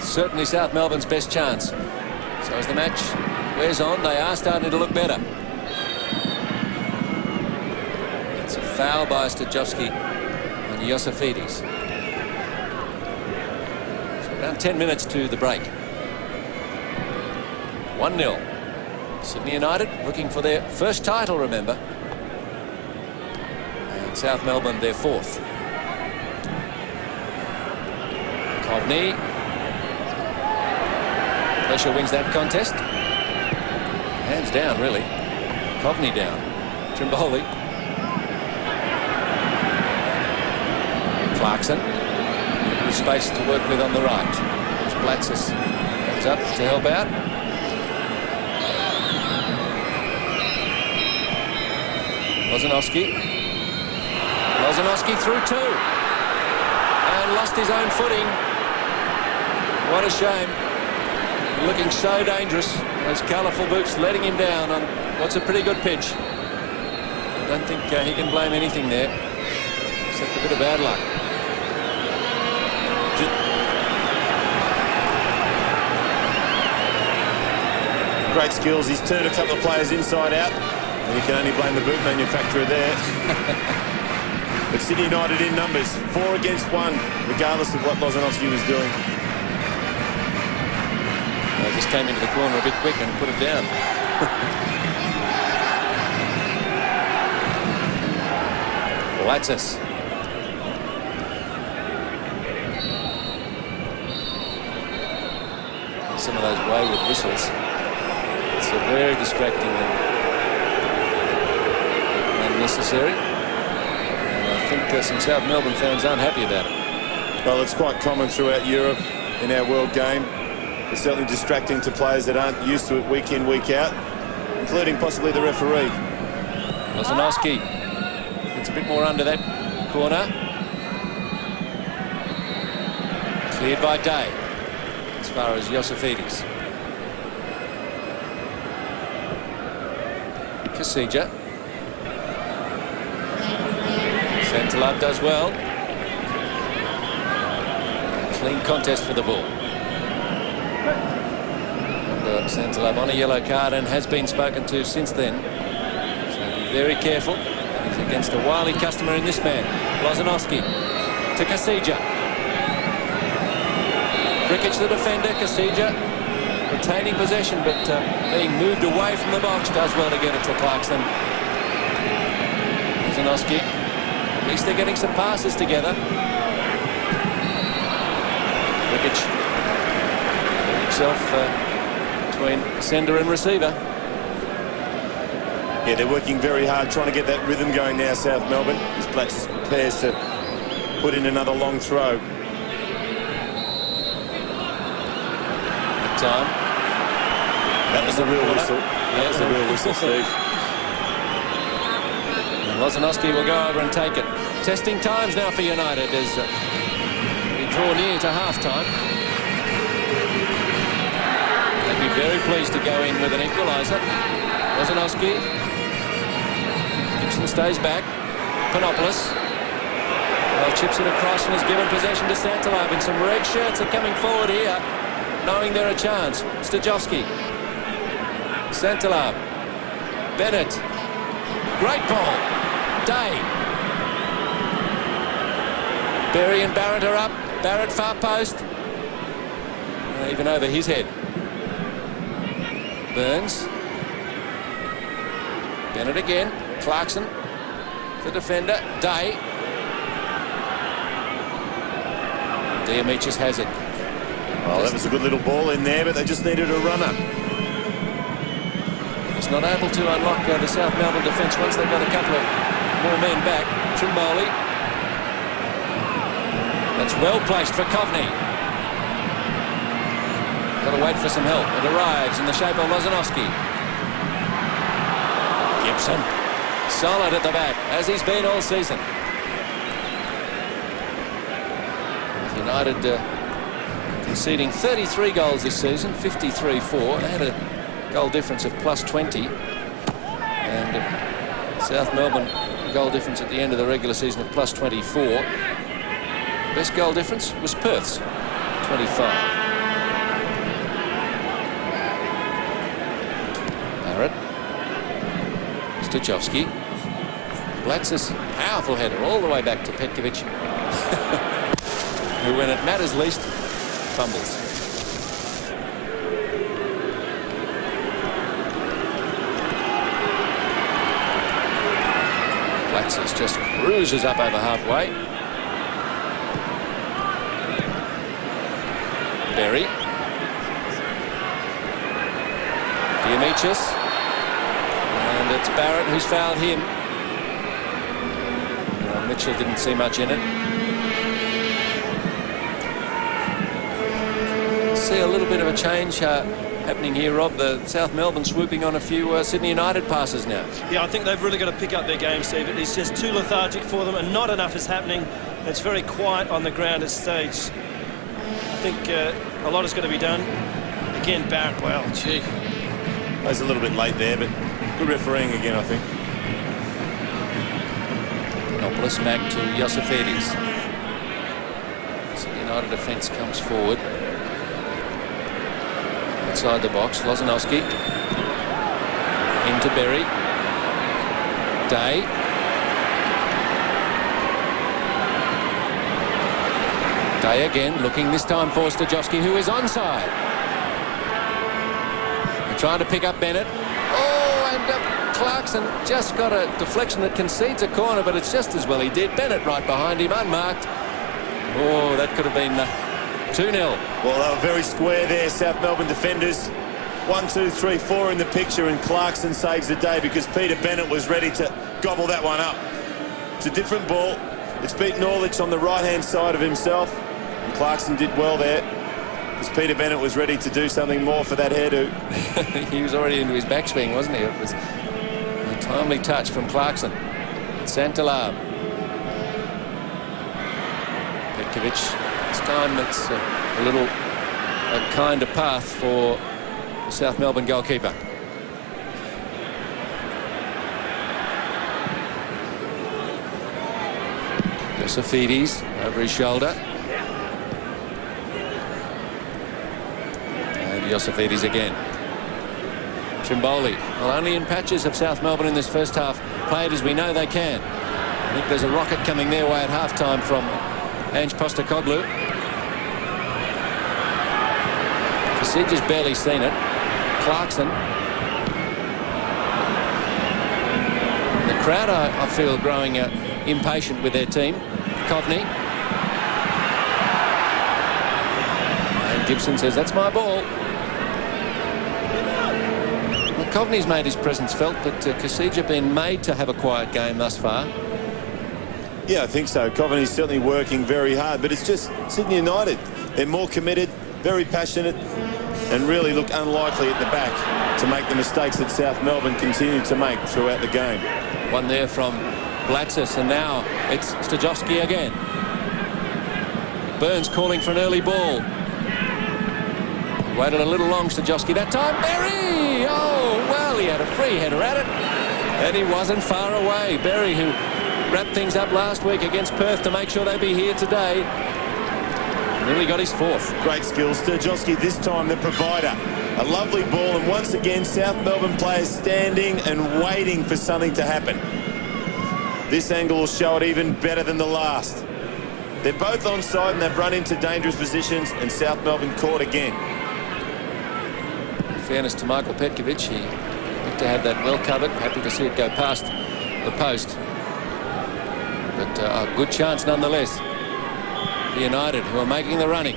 Certainly South Melbourne's best chance. So as the match wears on, they are starting to look better. It's a foul by Stajovski and Iosifidis. So around 10 minutes to the break. 1-0. Sydney United looking for their first title, remember. And South Melbourne their fourth. Kovney. Pleasure wins that contest. Hands down, really. Kovney down. Trimboli. Clarkson. With space to work with on the right. Blacksis comes up to help out. Lozanowski. Lozanowski through two. And lost his own footing. What a shame. Looking so dangerous. Those colourful boots letting him down on what's a pretty good pitch. I don't think he can blame anything there, except a bit of bad luck. Great skills. He's turned a couple of players inside out, and you can only blame the boot manufacturer there. But Sydney United in numbers, 4 against 1, regardless of what Lozanowski was doing. Just came into the corner a bit quick and put it down. Blacksis. Some of those wayward whistles. It's very distracting and unnecessary. And I think some South Melbourne fans aren't happy about it. Well, it's quite common throughout Europe in our world game. It's certainly distracting to players that aren't used to it week in, week out, including possibly the referee. Lozanowski gets a bit more under that corner. Cleared by Day as far as Iosifidis. Kasija. Santala does well. Clean contest for the ball. Santala on a yellow card and has been spoken to since then. So be very careful. He's against a wily customer in this man. Lozanowski to Kasija. Krikic the defender. Kasija retaining possession but being moved away from the box. Does well to get it to Clarkson. Lozanowski. At least they're getting some passes together. Krikic himself between sender and receiver. Yeah, they're working very hard trying to get that rhythm going now, South Melbourne, as Blacksis prepares to put in another long throw. That time. That was the real whistle. That was the real whistle, Steve. And Lozanowski will go over and take it. Testing times now for United as we draw near to half-time. They'd be very pleased to go in with an equaliser. Lozanowski. Gibson stays back. Panopoulos. Well, chips it across and is given possession to Santalab. And some red shirts are coming forward here, knowing they're a chance. Stajovski. Santalab. Bennett. Great ball. Day. Berry and Barrett are up. Barrett far post. Even over his head. Burns. Bennett again. Clarkson. The defender. Day. Diamichis has it. Oh, that was a good little ball in there, but they just needed a runner. He's not able to unlock the South Melbourne defence once they've got a couple of more men back. Trimboli. That's well placed for Coveney. Got to wait for some help. It arrives in the shape of Lozanowski. Gibson. Solid at the back, as he's been all season. United conceding 33 goals this season, 53-4. They had a goal difference of +20. And South Melbourne goal difference at the end of the regular season of +24. Best goal difference was Perth's, 25. Barrett. Stajovski. Blatz's powerful header all the way back to Petkovic, who, when it matters least, fumbles. Blatz's just cruises up over halfway. Berry. Diamichis. And it's Barrett who's fouled him. Mitchell didn't see much in it. See a little bit of a change happening here, Rob. The South Melbourne swooping on a few Sydney United passes now. Yeah, I think they've really got to pick up their game, Steve. It's just too lethargic for them, and not enough is happening. It's very quiet on the ground at stage. I think a lot is going to be done. Again, Barrett, well, gee. He was a little bit late there, but good refereeing again, I think. Panopoulos back to Iosifidis. So the United defence comes forward. Outside the box, Lozanowski. Into Berry. Day. Day again, looking this time for Stajovski, who is onside. They're trying to pick up Bennett. Oh, and Clarkson just got a deflection that concedes a corner, but it's just as well he did. Bennett right behind him, unmarked. Oh, that could have been 2-0. Well, they were very square there, South Melbourne defenders. 1, 2, 3, 4 in the picture, and Clarkson saves the day because Peter Bennett was ready to gobble that one up. It's a different ball. It's beaten Orlich on the right-hand side of himself. And Clarkson did well there because Peter Bennett was ready to do something more for that hairdo. He was already into his backswing, wasn't he? It was a timely touch from Clarkson. Santalab. Petkovic. This time it's a little kinder path for the South Melbourne goalkeeper. Iosifidis over his shoulder. And Iosifidis again. Trimboli. Well, only in patches of South Melbourne in this first half played as we know they can. I think there's a rocket coming their way at half-time from Ange Postecoglou. Kasija's barely seen it. Clarkson. The crowd, I feel, growing impatient with their team. Coveney. And Gibson says, that's my ball. Well, Coveney's made his presence felt, but Kasija been made to have a quiet game thus far. Yeah, I think so. Coveney's certainly working very hard, but it's just Sydney United. They're more committed, very passionate. and really look unlikely at the back to make the mistakes that South Melbourne continue to make throughout the game. One there from Blatzis, and now it's Stajovski again. Burns calling for an early ball. Waited a little long, Stajovski that time. Berry! Oh, well, he had a free header at it, and he wasn't far away. Berry, who wrapped things up last week against Perth to make sure they'd be here today, nearly got his fourth. Great skills. Stajovski this time the provider. A lovely ball, and once again South Melbourne players standing and waiting for something to happen. This angle will show it even better than the last. They're both onside and they've run into dangerous positions, and South Melbourne caught again. In fairness to Michael Petkovic, he looked to have that well covered. Happy to see it go past the post. But a good chance nonetheless for United, who are making the running.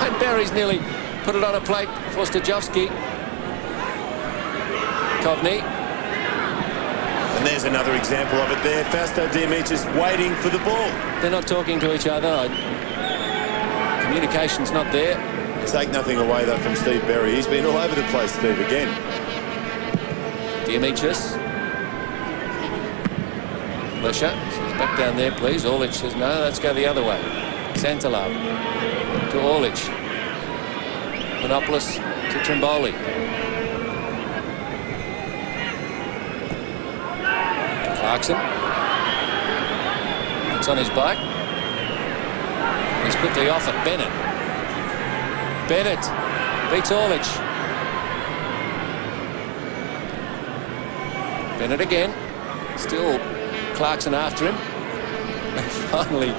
And Berry's nearly put it on a plate for Stajovski. Kovney. And there's another example of it there. Fausto Diamicis waiting for the ball. They're not talking to each other. Communication's not there. Take nothing away, though, from Steve Berry. He's been all over the place, Steve, again. Diamicis. Lesher says back down there, please. Orlich says no, let's go the other way. Santalab to Orlich. Panopoulos to Trimboli. Clarkson. It's on his bike. He's quickly off at Bennett. Bennett beats Orlich. Bennett again. Still Clarkson after him. And finally,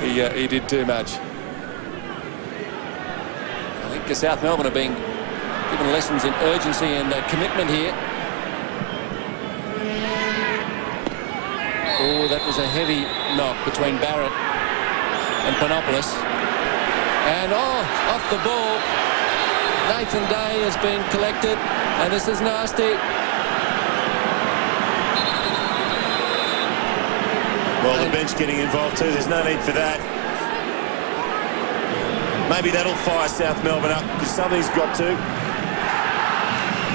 he did too much. I think South Melbourne are being given lessons in urgency and commitment here. Oh, that was a heavy knock between Barrett and Panopoulos. And off the ball, Nathan Day has been collected, and this is nasty. Well, the bench getting involved too. There's no need for that. Maybe that'll fire South Melbourne up, because something's got to.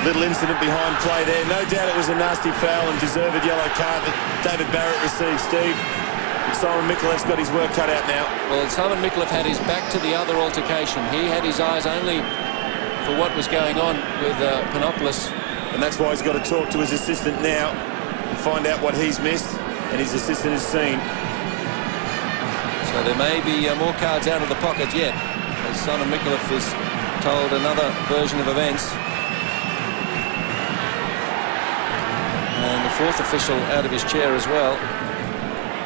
Little incident behind play there. No doubt it was a nasty foul and deserved yellow card that David Barrett received, Steve. And Simon Mikulev's got his work cut out now. Well, Simon Mikulev had his back to the other altercation. He had his eyes only for what was going on with Panopoulos. And that's why he's got to talk to his assistant now and find out what he's missed and his assistant has seen. So there may be more cards out of the pocket yet, as Simon Mikulev is told another version of events. And the fourth official out of his chair as well.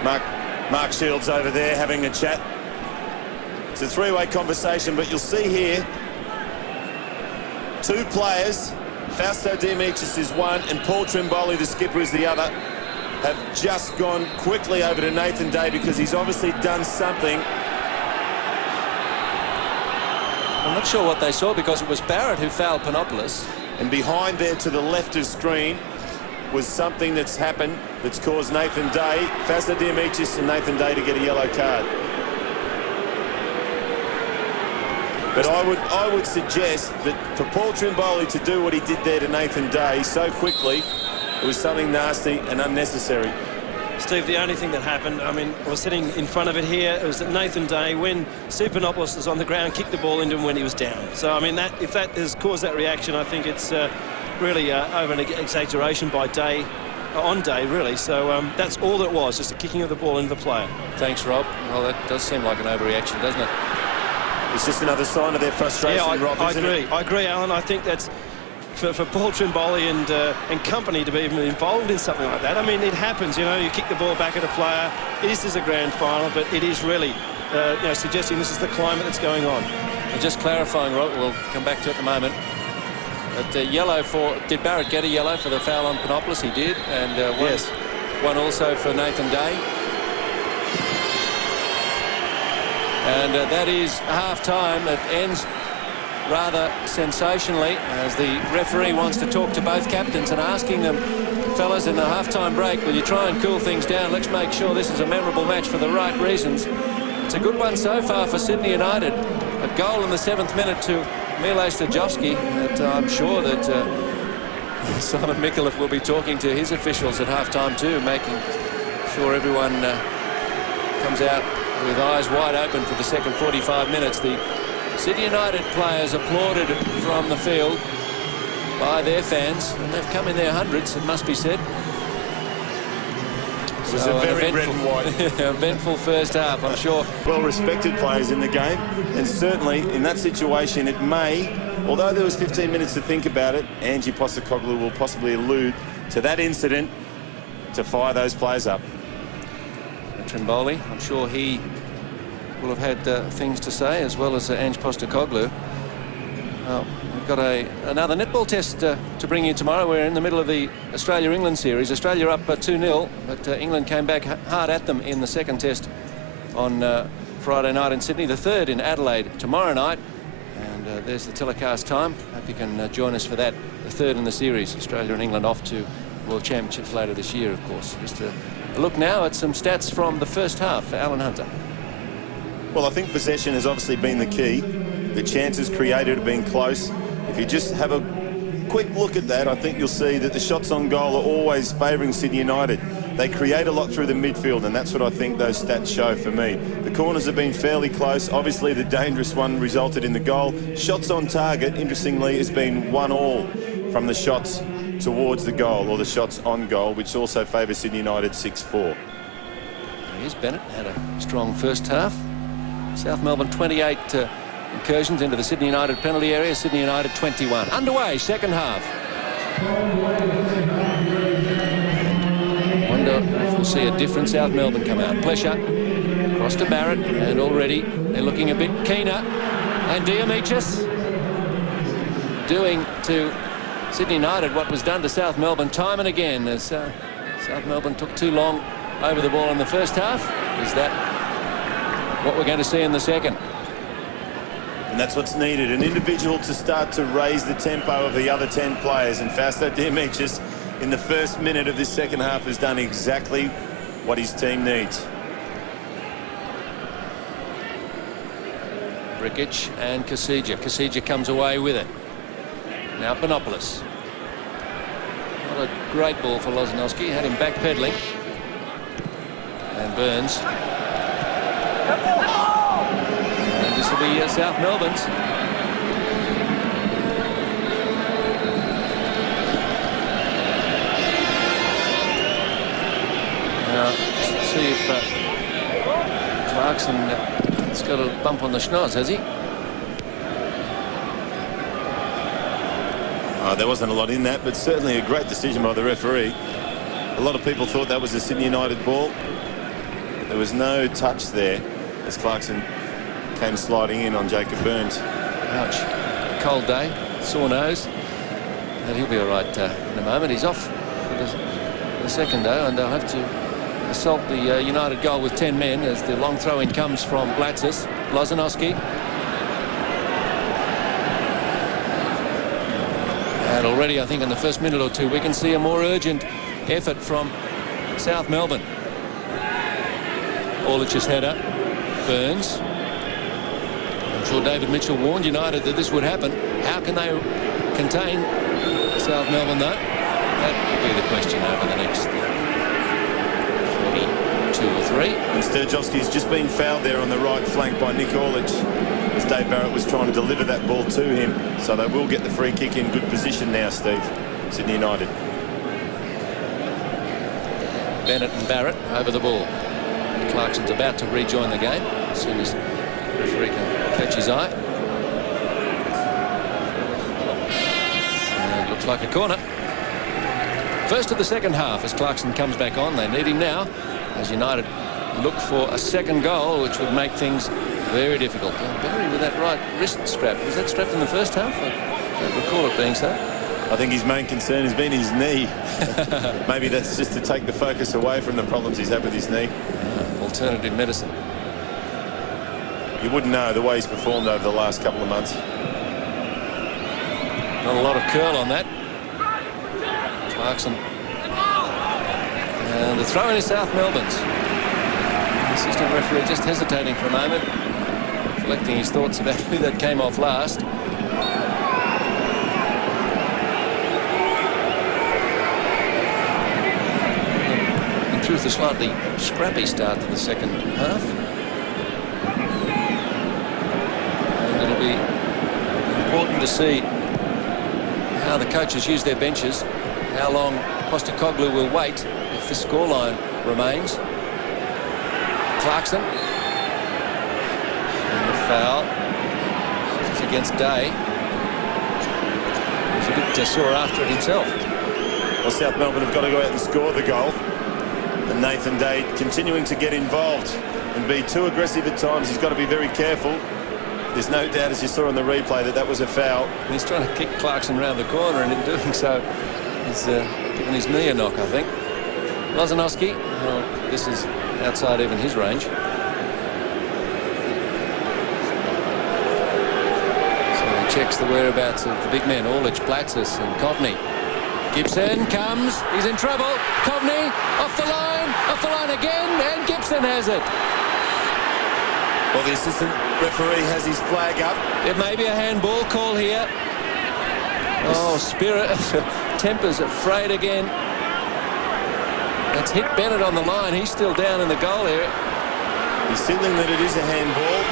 Mark Shields over there having a chat. It's a three-way conversation, but you'll see here two players, Fausto Diamicis is one and Paul Trimboli, the skipper, is the other, have just gone quickly over to Nathan Day because he's obviously done something. I'm not sure what they saw, because it was Barrett who fouled Panopoulos. And behind there to the left of screen was something that's happened that's caused Nathan Day, Fausto Diamicis and Nathan Day to get a yellow card. But I would suggest that for Paul Trimboli to do what he did there to Nathan Day so quickly, it was something nasty and unnecessary. Steve, the only thing that happened, I mean, I was sitting in front of it here, it was that Nathan Day, when Panopoulos was on the ground, kicked the ball into him when he was down. So, I mean, if that has caused that reaction, I think it's really over an exaggeration by Day, on Day, really. So that's all that was, just a kicking of the ball into the player. Thanks, Rob. Well, that does seem like an overreaction, doesn't it? It's just another sign of their frustration, Rob, isn't it? I agree, Alan. I think that's for Paul Trimboli and company to be even involved in something like that. I mean, it happens, you know, you kick the ball back at a player. This is a grand final, but it is really, you know, suggesting this is the climate that's going on. And just clarifying, Rob, we'll come back to it in a moment. But yellow for, did Barrett get a yellow for the foul on Panopoulos? He did, and yes, one also for Nathan Day. And that is half-time. It ends rather sensationally, as the referee wants to talk to both captains and asking them, fellas, in the half-time break, will you try and cool things down? Let's make sure this is a memorable match for the right reasons. It's a good one so far for Sydney United. A goal in the 7th minute to Mile Stajovski. I'm sure that Simon Micallef will be talking to his officials at half-time too, making sure everyone comes out with eyes wide open for the second 45 minutes. The Sydney United players applauded from the field by their fans, and they've come in their hundreds, it must be said. It was a very red and white. Eventful first half, I'm sure. Well-respected players in the game, and certainly in that situation it may, although there was 15 minutes to think about it, Ange Postecoglou will possibly allude to that incident to fire those players up. Trimboli, I'm sure he will have had things to say, as well as Ange Postecoglou. Well, we've got another netball test to bring you tomorrow. We're in the middle of the Australia-England series. Australia up 2-0, but England came back hard at them in the second test on Friday night in Sydney, the third in Adelaide tomorrow night. And there's the telecast time. Hope you can join us for that, the third in the series. Australia and England off to World Championships later this year, of course. Just a look now at some stats from the first half for Alan Hunter. Well, I think possession has obviously been the key. The chances created have been close. If you just have a quick look at that, I think you'll see that the shots on goal are always favouring Sydney United. They create a lot through the midfield, and that's what I think those stats show for me. The corners have been fairly close. Obviously, the dangerous one resulted in the goal. Shots on target, interestingly, has been 1-1 from the shots towards the goal, or the shots on goal, which also favours Sydney United 6-4. Here's Bennett, had a strong first half. South Melbourne 28 incursions into the Sydney United penalty area. Sydney United 21. Underway, second half. Wonder if we'll see a different South Melbourne come out. Plesher, across to Barrett, and already they're looking a bit keener. And Diamichis doing to Sydney United what was done to South Melbourne time and again, as South Melbourne took too long over the ball in the first half. Is that what we're going to see in the second? And that's what's needed, an individual to start to raise the tempo of the other 10 players. And Fausto Diamichis, in the first minute of this second half, has done exactly what his team needs. Brikic and Kasija. Kasija comes away with it. Now Panopoulos. Not a great ball for Lozanowski. Had him backpedaling. And Burns. And this will be South Melbourne's. Now, let's see if Clarkson has got a bump on the schnoz, has he? There wasn't a lot in that, but certainly a great decision by the referee. A lot of people thought that was a Sydney United ball. There was no touch there as Clarkson came sliding in on Jacob Burns. Ouch. Cold day, sore nose. And he'll be all right in a moment. He's off for the second, though, and they'll have to assault the United goal with 10 men as the long throw-in comes from Blatzis. Lozanowski. And already, I think, in the first minute or two, we can see a more urgent effort from South Melbourne. Orlich's header. Burns. I'm sure David Mitchell warned United that this would happen. How can they contain South Melbourne, though? That will be the question over the next 42 or 3. And Stajovski's just been fouled there on the right flank by Nick Orlich, as Dave Barrett was trying to deliver that ball to him. So they will get the free kick in good position now, Steve. Sydney United. Bennett and Barrett over the ball. Clarkson's about to rejoin the game as soon as the referee can catch his eye. And it looks like a corner. First of the second half as Clarkson comes back on. They need him now as United look for a second goal, which would make things very difficult. Barry with that right wrist strap. Was that strapped in the first half? I don't recall it being so. I think his main concern has been his knee. Maybe that's just to take the focus away from the problems he's had with his knee. Alternative medicine. You wouldn't know the way he's performed over the last couple of months. Not a lot of curl on that. Clarkson. And the throw in is South Melbourne's. Assistant referee just hesitating for a moment, collecting his thoughts about who that came off last. In truth, a slightly scrappy start to the second half. And it'll be important to see how the coaches use their benches, how long Postecoglou will wait if the scoreline remains. Clarkson. And the foul. It's against Day. He's a bit sore after it himself. Well, South Melbourne have got to go out and score the goal. And Nathan Day continuing to get involved and be too aggressive at times. He's got to be very careful. There's no doubt, as you saw on the replay, that that was a foul. He's trying to kick Clarkson round the corner, and in doing so, he's given his knee a knock, I think. Lozanowski, well, this is outside even his range. So he checks the whereabouts of the big men, Orlich, Blatzis and Kovney. Gibson comes, he's in trouble. Kovney off the line again, and Gibson has it. Well, the assistant referee has his flag up. It may be a handball call here. Oh, Spirit, Temper's afraid again. That's hit Bennett on the line. He's still down in the goal area. He's signaling that it is a handball.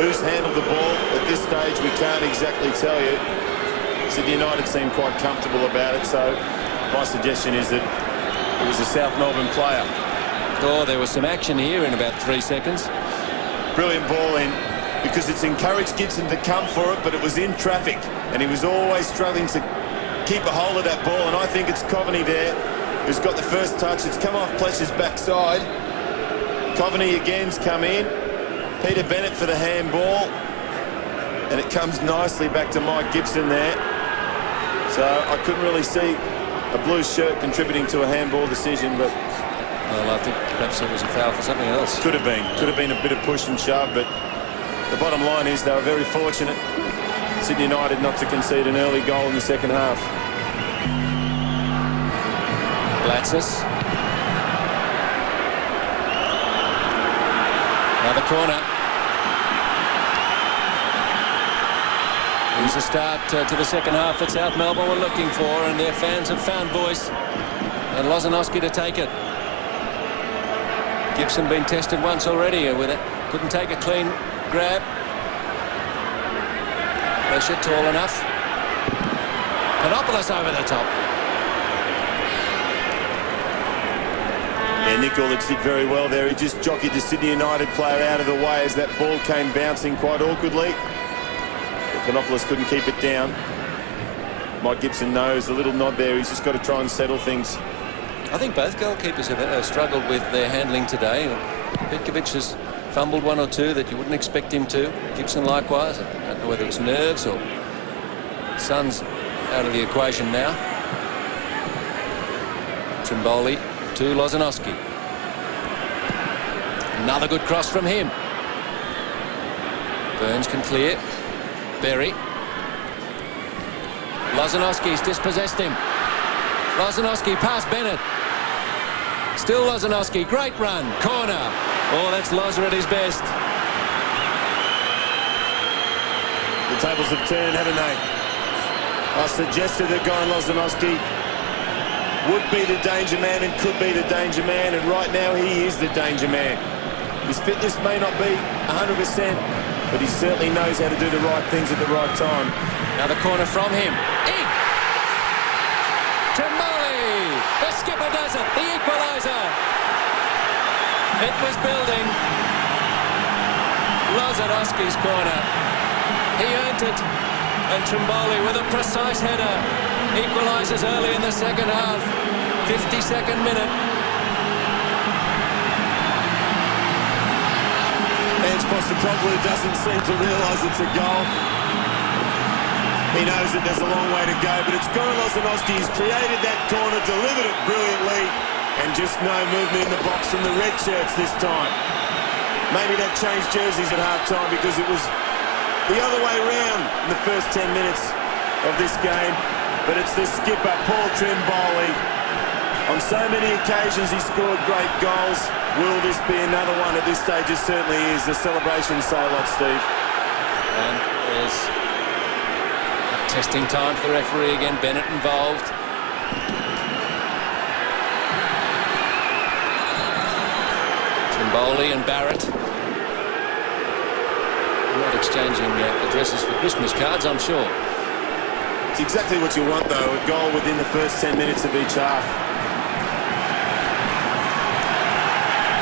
Who's handled the ball at this stage, we can't exactly tell you. Sydney United seem quite comfortable about it, so my suggestion is that it was a South Melbourne player. Oh, there was some action here in about 3 seconds. Brilliant ball in, because it's encouraged Gibson to come for it, but it was in traffic, and he was always struggling to keep a hold of that ball, and I think it's Kovney there who's got the first touch. It's come off Pletcher's backside. Kovney again's come in. Peter Bennett for the handball, and it comes nicely back to Mike Gibson there. So I couldn't really see a blue shirt contributing to a handball decision, but well, I think perhaps it was a foul for something else. Could have been. Could have been a bit of push and shove, but the bottom line is they were very fortunate, Sydney United, not to concede an early goal in the second half. Blatzis. Another corner. Here's a start to the second half that South Melbourne were looking for, and their fans have found voice. And Lozanowski to take it. Gibson been tested once already with it. Couldn't take a clean grab. Pressure tall enough. Panopoulos over the top. Yeah, Nick Orlich did very well there. He just jockeyed the Sydney United player out of the way as that ball came bouncing quite awkwardly. Panopoulos couldn't keep it down. Mike Gibson knows a little nod there. He's just got to try and settle things. I think both goalkeepers have struggled with their handling today. Petkovic has fumbled one or two that you wouldn't expect him to. Gibson likewise. I don't know whether it's nerves or Sun's out of the equation now. Trimboli to Lozanowski. Another good cross from him. Burns can clear. Berry. Lozanowski's dispossessed him. Lozanowski past Bennett. Still Lozanowski. Great run. Corner. Oh, that's Loza at his best. The tables have turned, haven't they? I suggested that Guy Lozanowski would be the danger man and could be the danger man, and right now he is the danger man. His fitness may not be 100%, but he certainly knows how to do the right things at the right time. Another corner from him. In! Trimboli! The skipper does it! The equaliser! It was building. Lozanowski's corner. He earned it. And Trimboli with a precise header equalises early in the second half. 52nd minute. Ange Postecoglou doesn't seem to realise it's a goal. He knows that there's a long way to go, but it's Goran Lozanowski. He's created that corner, delivered it brilliantly, and just no movement in the box from the red shirts this time. Maybe they've changed jerseys at half-time because it was the other way round in the first 10 minutes of this game. But it's the skipper, Paul Trimboli. On so many occasions, he scored great goals. Will this be another one at this stage? It certainly is. The celebration say a lot, Steve. And there's testing time for the referee again. Bennett involved. Trimboli and Barrett. Not exchanging addresses for Christmas cards, I'm sure. It's exactly what you want, though. A goal within the first 10 minutes of each half.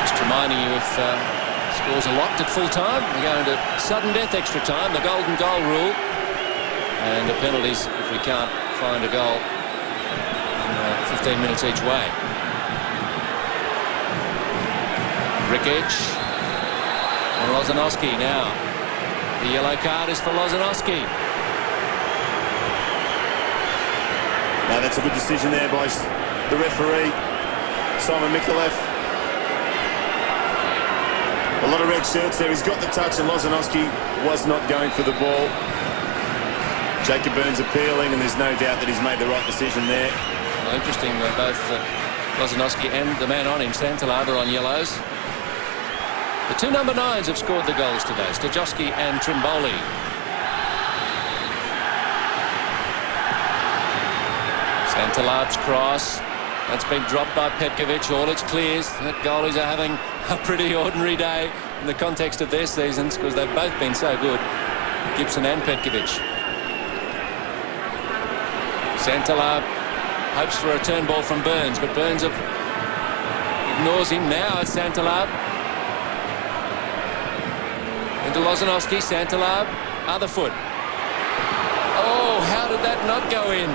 Just reminding you, if scores are locked at full time, we're going to sudden death extra time, the golden goal rule, and the penalties if we can't find a goal in 15 minutes each way. Rikic and Lozanowski now. The yellow card is for Lozanowski. Now that's a good decision there by the referee, Simon Mikulev. A lot of red shirts there. He's got the touch, and Lozanowski was not going for the ball. Jacob Burns appealing, and there's no doubt that he's made the right decision there. Well, interesting, both Lozanowski and the man on him, Santalab, are on yellows. The two number 9s have scored the goals today, Stajowski and Trimboli. Santalab's cross. That's been dropped by Petkovic. All it's clears that goalies are having a pretty ordinary day in the context of their seasons, because they've both been so good, Gibson and Petkovic. Santalab hopes for a turn ball from Burns, but Burns ignores him. Now it's Santalab. Into Lozanowski. Santalab, other foot. Oh, how did that not go in?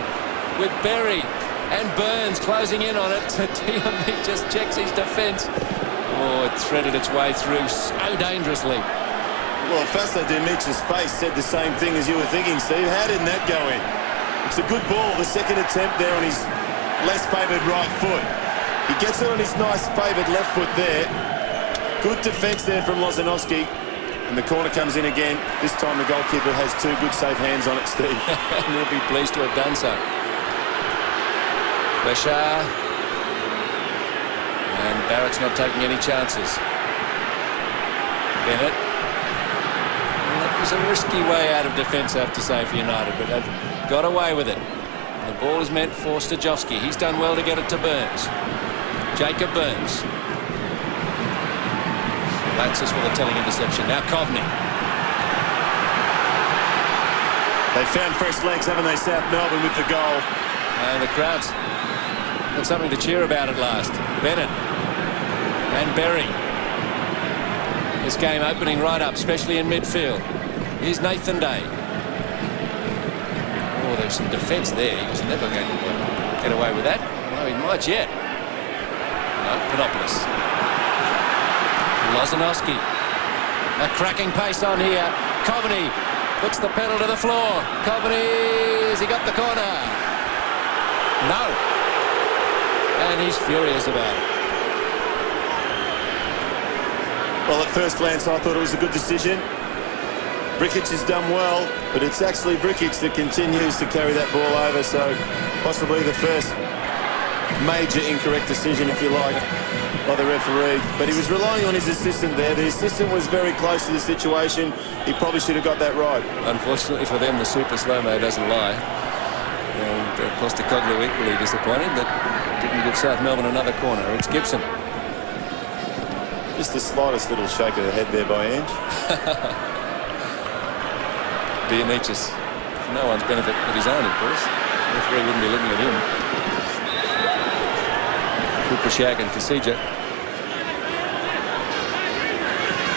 With Berry and Burns closing in on it. Diomede just checks his defence. Oh, it threaded its way through so dangerously. Well, Fasto Dimic's face said the same thing as you were thinking, Steve. How didn't that go in? It's a good ball. The second attempt there on his less favoured right foot. He gets it on his nice favoured left foot there. Good defence there from Lozanowski. And the corner comes in again. This time the goalkeeper has two good safe hands on it, Steve. And he'll be pleased to have done so. Bashar. And Barrett's not taking any chances. Bennett. Well, that was a risky way out of defence, I have to say, for United, but they've got away with it. The ball is meant for Stajowski. He's done well to get it to Burns. Jacob Burns. Latsis with a telling interception. Now Kovney. They found fresh legs, haven't they, South Melbourne, with the goal. And the crowd's got something to cheer about at last. Bennett and Berry. This game opening right up, especially in midfield. Here's Nathan Day. Oh, there's some defence there. He was never going to get away with that. No, he might yet. No, Panopoulos. Lozanowski. A cracking pace on here. Kovney puts the pedal to the floor. Kovney, has he got the corner? No. And he's furious about it. Well, at first glance, I thought it was a good decision. Rikic has done well, but it's actually Rikic that continues to carry that ball over, so possibly the first major incorrect decision, if you like, by the referee. But he was relying on his assistant there. The assistant was very close to the situation. He probably should have got that right. Unfortunately for them, the super slow-mo doesn't lie. And Postecoglou equally disappointed that didn't give South Melbourne another corner. It's Gibson. Just the slightest little shake of the head there by Ange. Diomede, for no one's benefit but his own, of course. The referee wouldn't be looking at him. Kupashag and Kasija.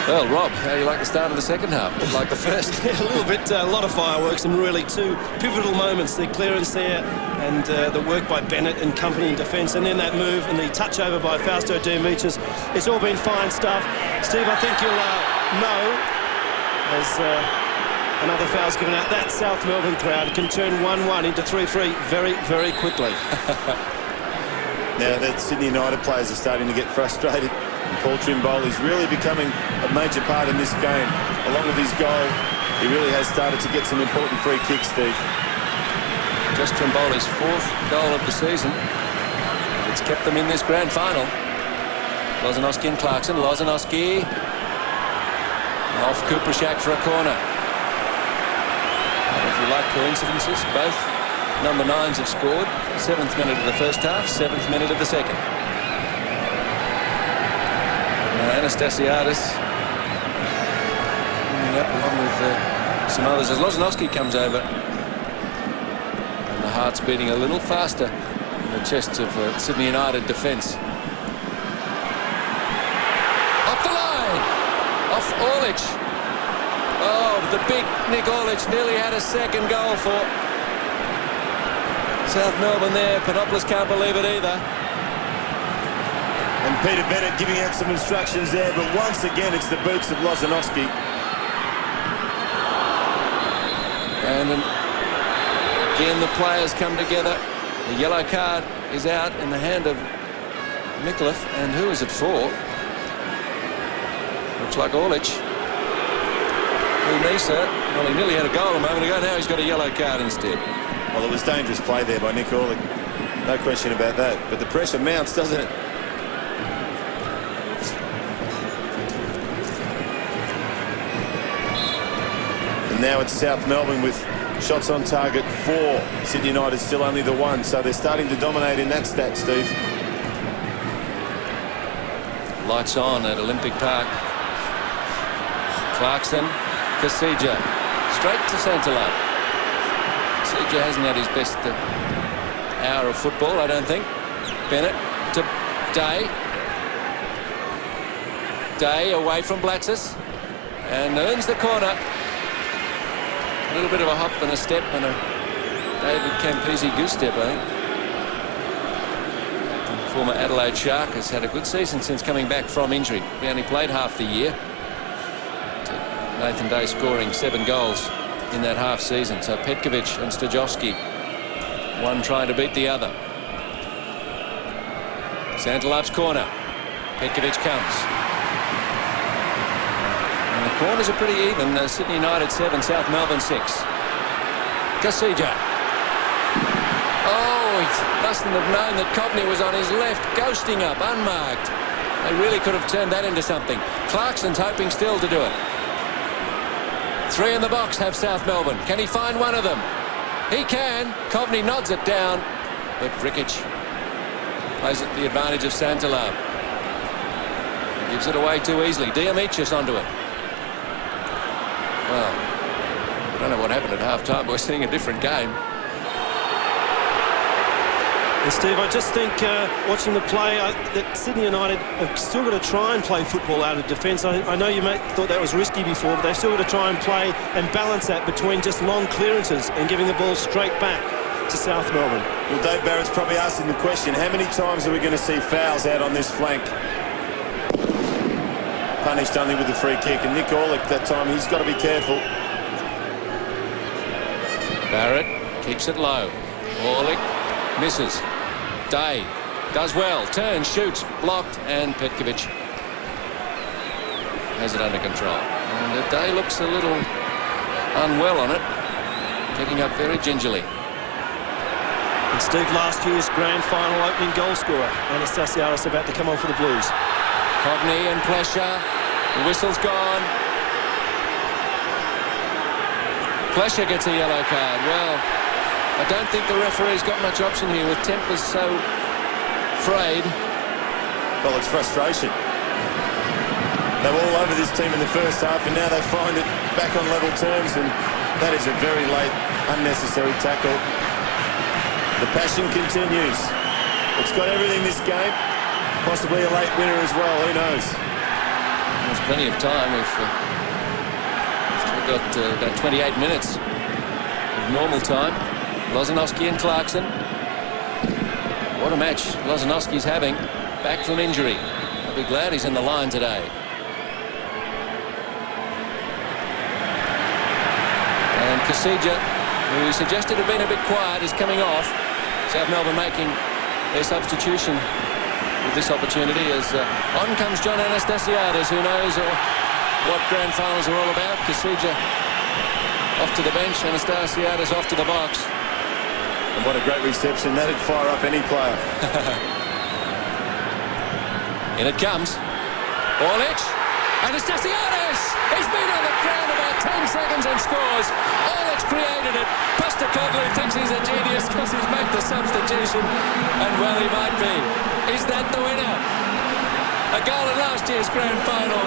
Well, Rob, how do you like the start of the second half? Like the first? A little bit, a lot of fireworks, and really two pivotal moments. The clearance there and the work by Bennett and company in defence, and then that move and the touch over by Fausto Diomede. It's all been fine stuff. Steve, I think you'll know, as another foul's given out, that South Melbourne crowd can turn 1-1 into 3-3 very, very quickly. Now that Sydney United players are starting to get frustrated. Paul Trimboli's really becoming a major part in this game. Along with his goal, he really has started to get some important free kicks, Steve. Just Trimboli's 4th goal of the season. With It's kept them in this grand final. Lozanowski and Clarkson. Lozanowski off Kuprashak for a corner. And if you like coincidences, both number 9s have scored. 7th minute of the first half, 7th minute of the second. Anastasiadis up along with some others as Lozanowski comes over. And the heart's beating a little faster in the chests of Sydney United defence. Off the line! Off Orlich. Oh, the big Nick Orlich nearly had a second goal for South Melbourne there. Panopoulos can't believe it either. And Peter Bennett giving out some instructions there, but once again it's the boots of Lozanowski. And again the players come together. The yellow card is out in the hand of Micallef, and who is it for? Looks like Orlich. Nisa, well, he nearly had a goal a moment ago. Now he's got a yellow card instead. Well, it was dangerous play there by Nick Orlich. No question about that. But the pressure mounts, doesn't it? And now it's South Melbourne with shots on target 4. Sydney United still only the 1. So they're starting to dominate in that stat, Steve. Lights on at Olympic Park. Clarkson. Casija straight to Santalab. Casija hasn't had his best hour of football, I don't think. Bennett to Day. Day away from Blatzis and earns the corner. A little bit of a hop and a step and a David Campese goose step, I think. The former Adelaide Shark has had a good season since coming back from injury. He only played half the year. Nathan Day scoring 7 goals in that half season. So Petkovic and Stajovski, one trying to beat the other. Santalab's corner. Petkovic comes. And the corners are pretty even. Sydney United 7, South Melbourne 6. Casija. Oh, he mustn't have known that Coveney was on his left, ghosting up, unmarked. They really could have turned that into something. Clarkson's hoping still to do it. 3 in the box have South Melbourne. Can he find one of them? He can. Coveney nods it down, but Vrikic plays at the advantage of Santalab. Gives it away too easily. Diamichis onto it. Well, I don't know what happened at half-time. We're seeing a different game. And Steve, I just think watching the play that Sydney United have still got to try and play football out of defence. I know you thought that was risky before, but they've still got to try and play and balance that between just long clearances and giving the ball straight back to South Melbourne. Well, Dave Barrett's probably asking the question, how many times are we going to see fouls out on this flank? Punished only with the free kick, and Nick Orlich that time, he's got to be careful. Barrett keeps it low. Orlich misses. Day does well, turns, shoots, blocked, and Petkovic has it under control. And Day looks a little unwell on it, getting up very gingerly. And Steve, last year's grand final opening goal scorer, Anastasiadis, about to come on for the Blues. Coveney and Plesher, the whistle's gone. Plesher gets a yellow card. Well, I don't think the referee's got much option here with tempers so frayed. Well, it's frustration. They were all over this team in the first half, and now they find it back on level terms, and that is a very late, unnecessary tackle. The passion continues. It's got everything this game. Possibly a late winner as well, who knows? There's plenty of time. We've still got about 28 minutes of normal time. Lozanowski and Clarkson. What a match Lozanowski's having. Back from injury. I'll be glad he's in the line today. And Casija, who suggested had been a bit quiet, is coming off. South Melbourne making their substitution with this opportunity as on comes John Anastasiadis, who knows what grand finals are all about. Casija off to the bench, Anastasiadis off to the box. And what a great reception. That'd fire up any player. In it comes. Orlic. And it's Stallions. He's been on the ground about 10 seconds and scores. Orlic created it. Postecoglou thinks he's a genius because he's made the substitution. And well, he might be. Is that the winner? A goal in last year's grand final.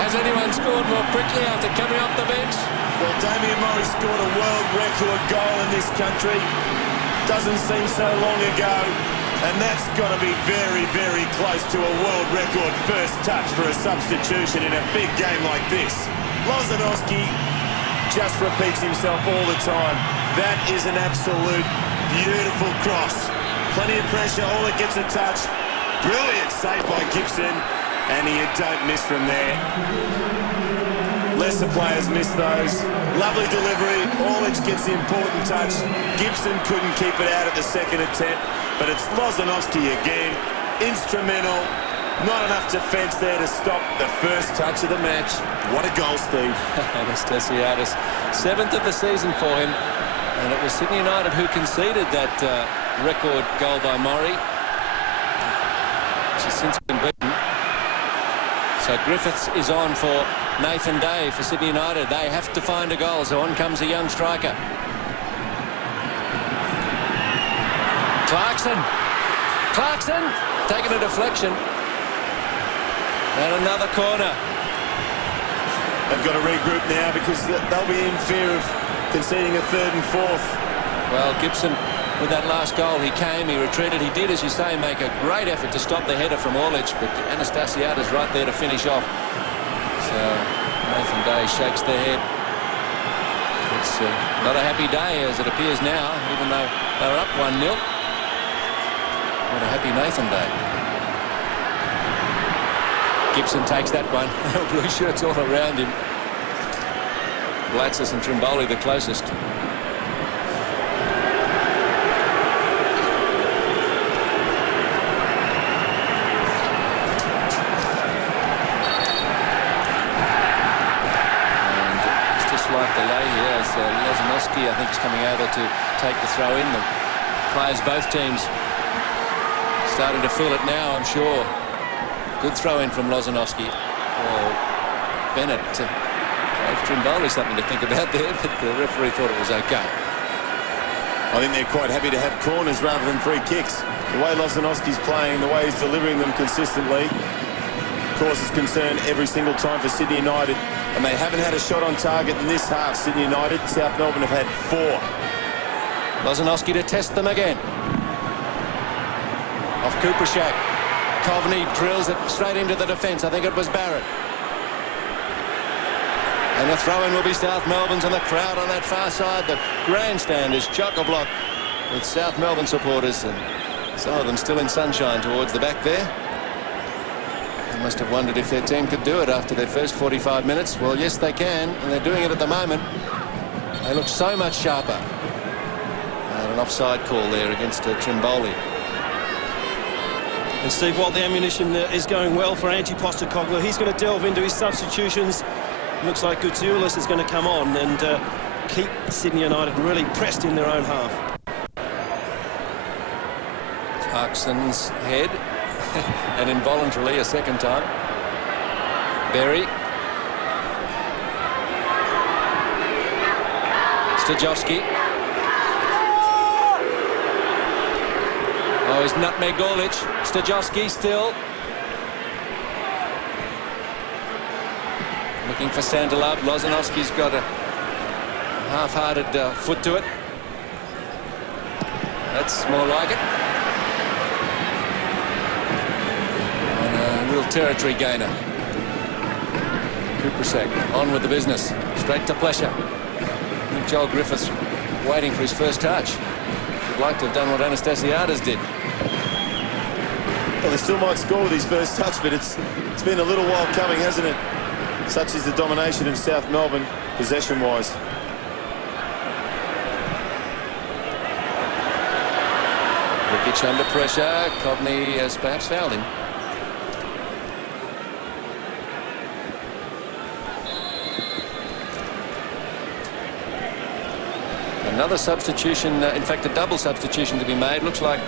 Has anyone scored more quickly after coming off the bench? Well, Damien Murray scored a world record goal in this country. Doesn't seem so long ago. And that's got to be very, very close to a world record first touch for a substitution in a big game like this. Lozanowski just repeats himself all the time. That is an absolute beautiful cross. Plenty of pressure, all it gets a touch. Brilliant save by Gibson, and you don't miss from there. Lesser players miss those. Lovely delivery. Orlic gets the important touch. Gibson couldn't keep it out at the second attempt, but it's Lozanowski again. Instrumental. Not enough defence there to stop the first touch of the match. What a goal, Steve. Anastasiadis, 7th of the season for him. And it was Sydney United who conceded that record goal by Murray, which has since been beaten. So Griffiths is on for Nathan Day for Sydney United. They have to find a goal, so on comes a young striker. Clarkson taking a deflection. And another corner. They've got to regroup now because they'll be in fear of conceding a third and fourth. Well, Gibson, with that last goal, he came, he retreated. He did, as you say, make a great effort to stop the header from Orlic, but Anastasiadis right there to finish off. So Nathan Day shakes their head. It's not a happy day as it appears now, even though they were up 1-0. What a happy Nathan Day. Gibson takes that one. Blue shirts all around him. Blatzis and Trimboli the closest. Lozanowski, I think, is coming over to take the throw in. The players, both teams, starting to feel it now, I'm sure. Good throw in from Lozanowski. Well, Bennett gave Trimboli something to think about there, but the referee thought it was okay. I think they're quite happy to have corners rather than free kicks. The way Lozanowski's playing, the way he's delivering them consistently, causes concern every single time for Sydney United. And they haven't had a shot on target in this half. Sydney United, South Melbourne have had 4. Lozanowski to test them again. Off Kuprashak. Kovney drills it straight into the defence. I think it was Barrett. And the throw-in will be South Melbourne's, and the crowd on that far side. The grandstand is chock-a-block with South Melbourne supporters, and some of them still in sunshine towards the back there. They must have wondered if their team could do it after their first 45 minutes. Well, yes, they can, and they're doing it at the moment. They look so much sharper. And an offside call there against Trimboli. And Steve, while the ammunition is going well for Ange Postecoglou, he's going to delve into his substitutions. Looks like Gutierrez is going to come on and keep Sydney United really pressed in their own half. Clarkson's head. And involuntarily a second time. Berry. Stajovski. Oh, he's nutmeg Orlic. Stajovski still. Looking for Sandelab. Lozanowski's got a half-hearted foot to it. That's more like it. Territory gainer. Kuprasek on with the business. Straight to Plesher. I think Joel Griffiths waiting for his first touch. Would like to have done what Anastasiadis did. Well, they still might score with his first touch, but it's been a little while coming, hasn't it? Such is the domination of South Melbourne, possession-wise. Rikic under pressure. Kovney has perhaps fouled him. Another substitution, in fact, a double substitution to be made. Looks like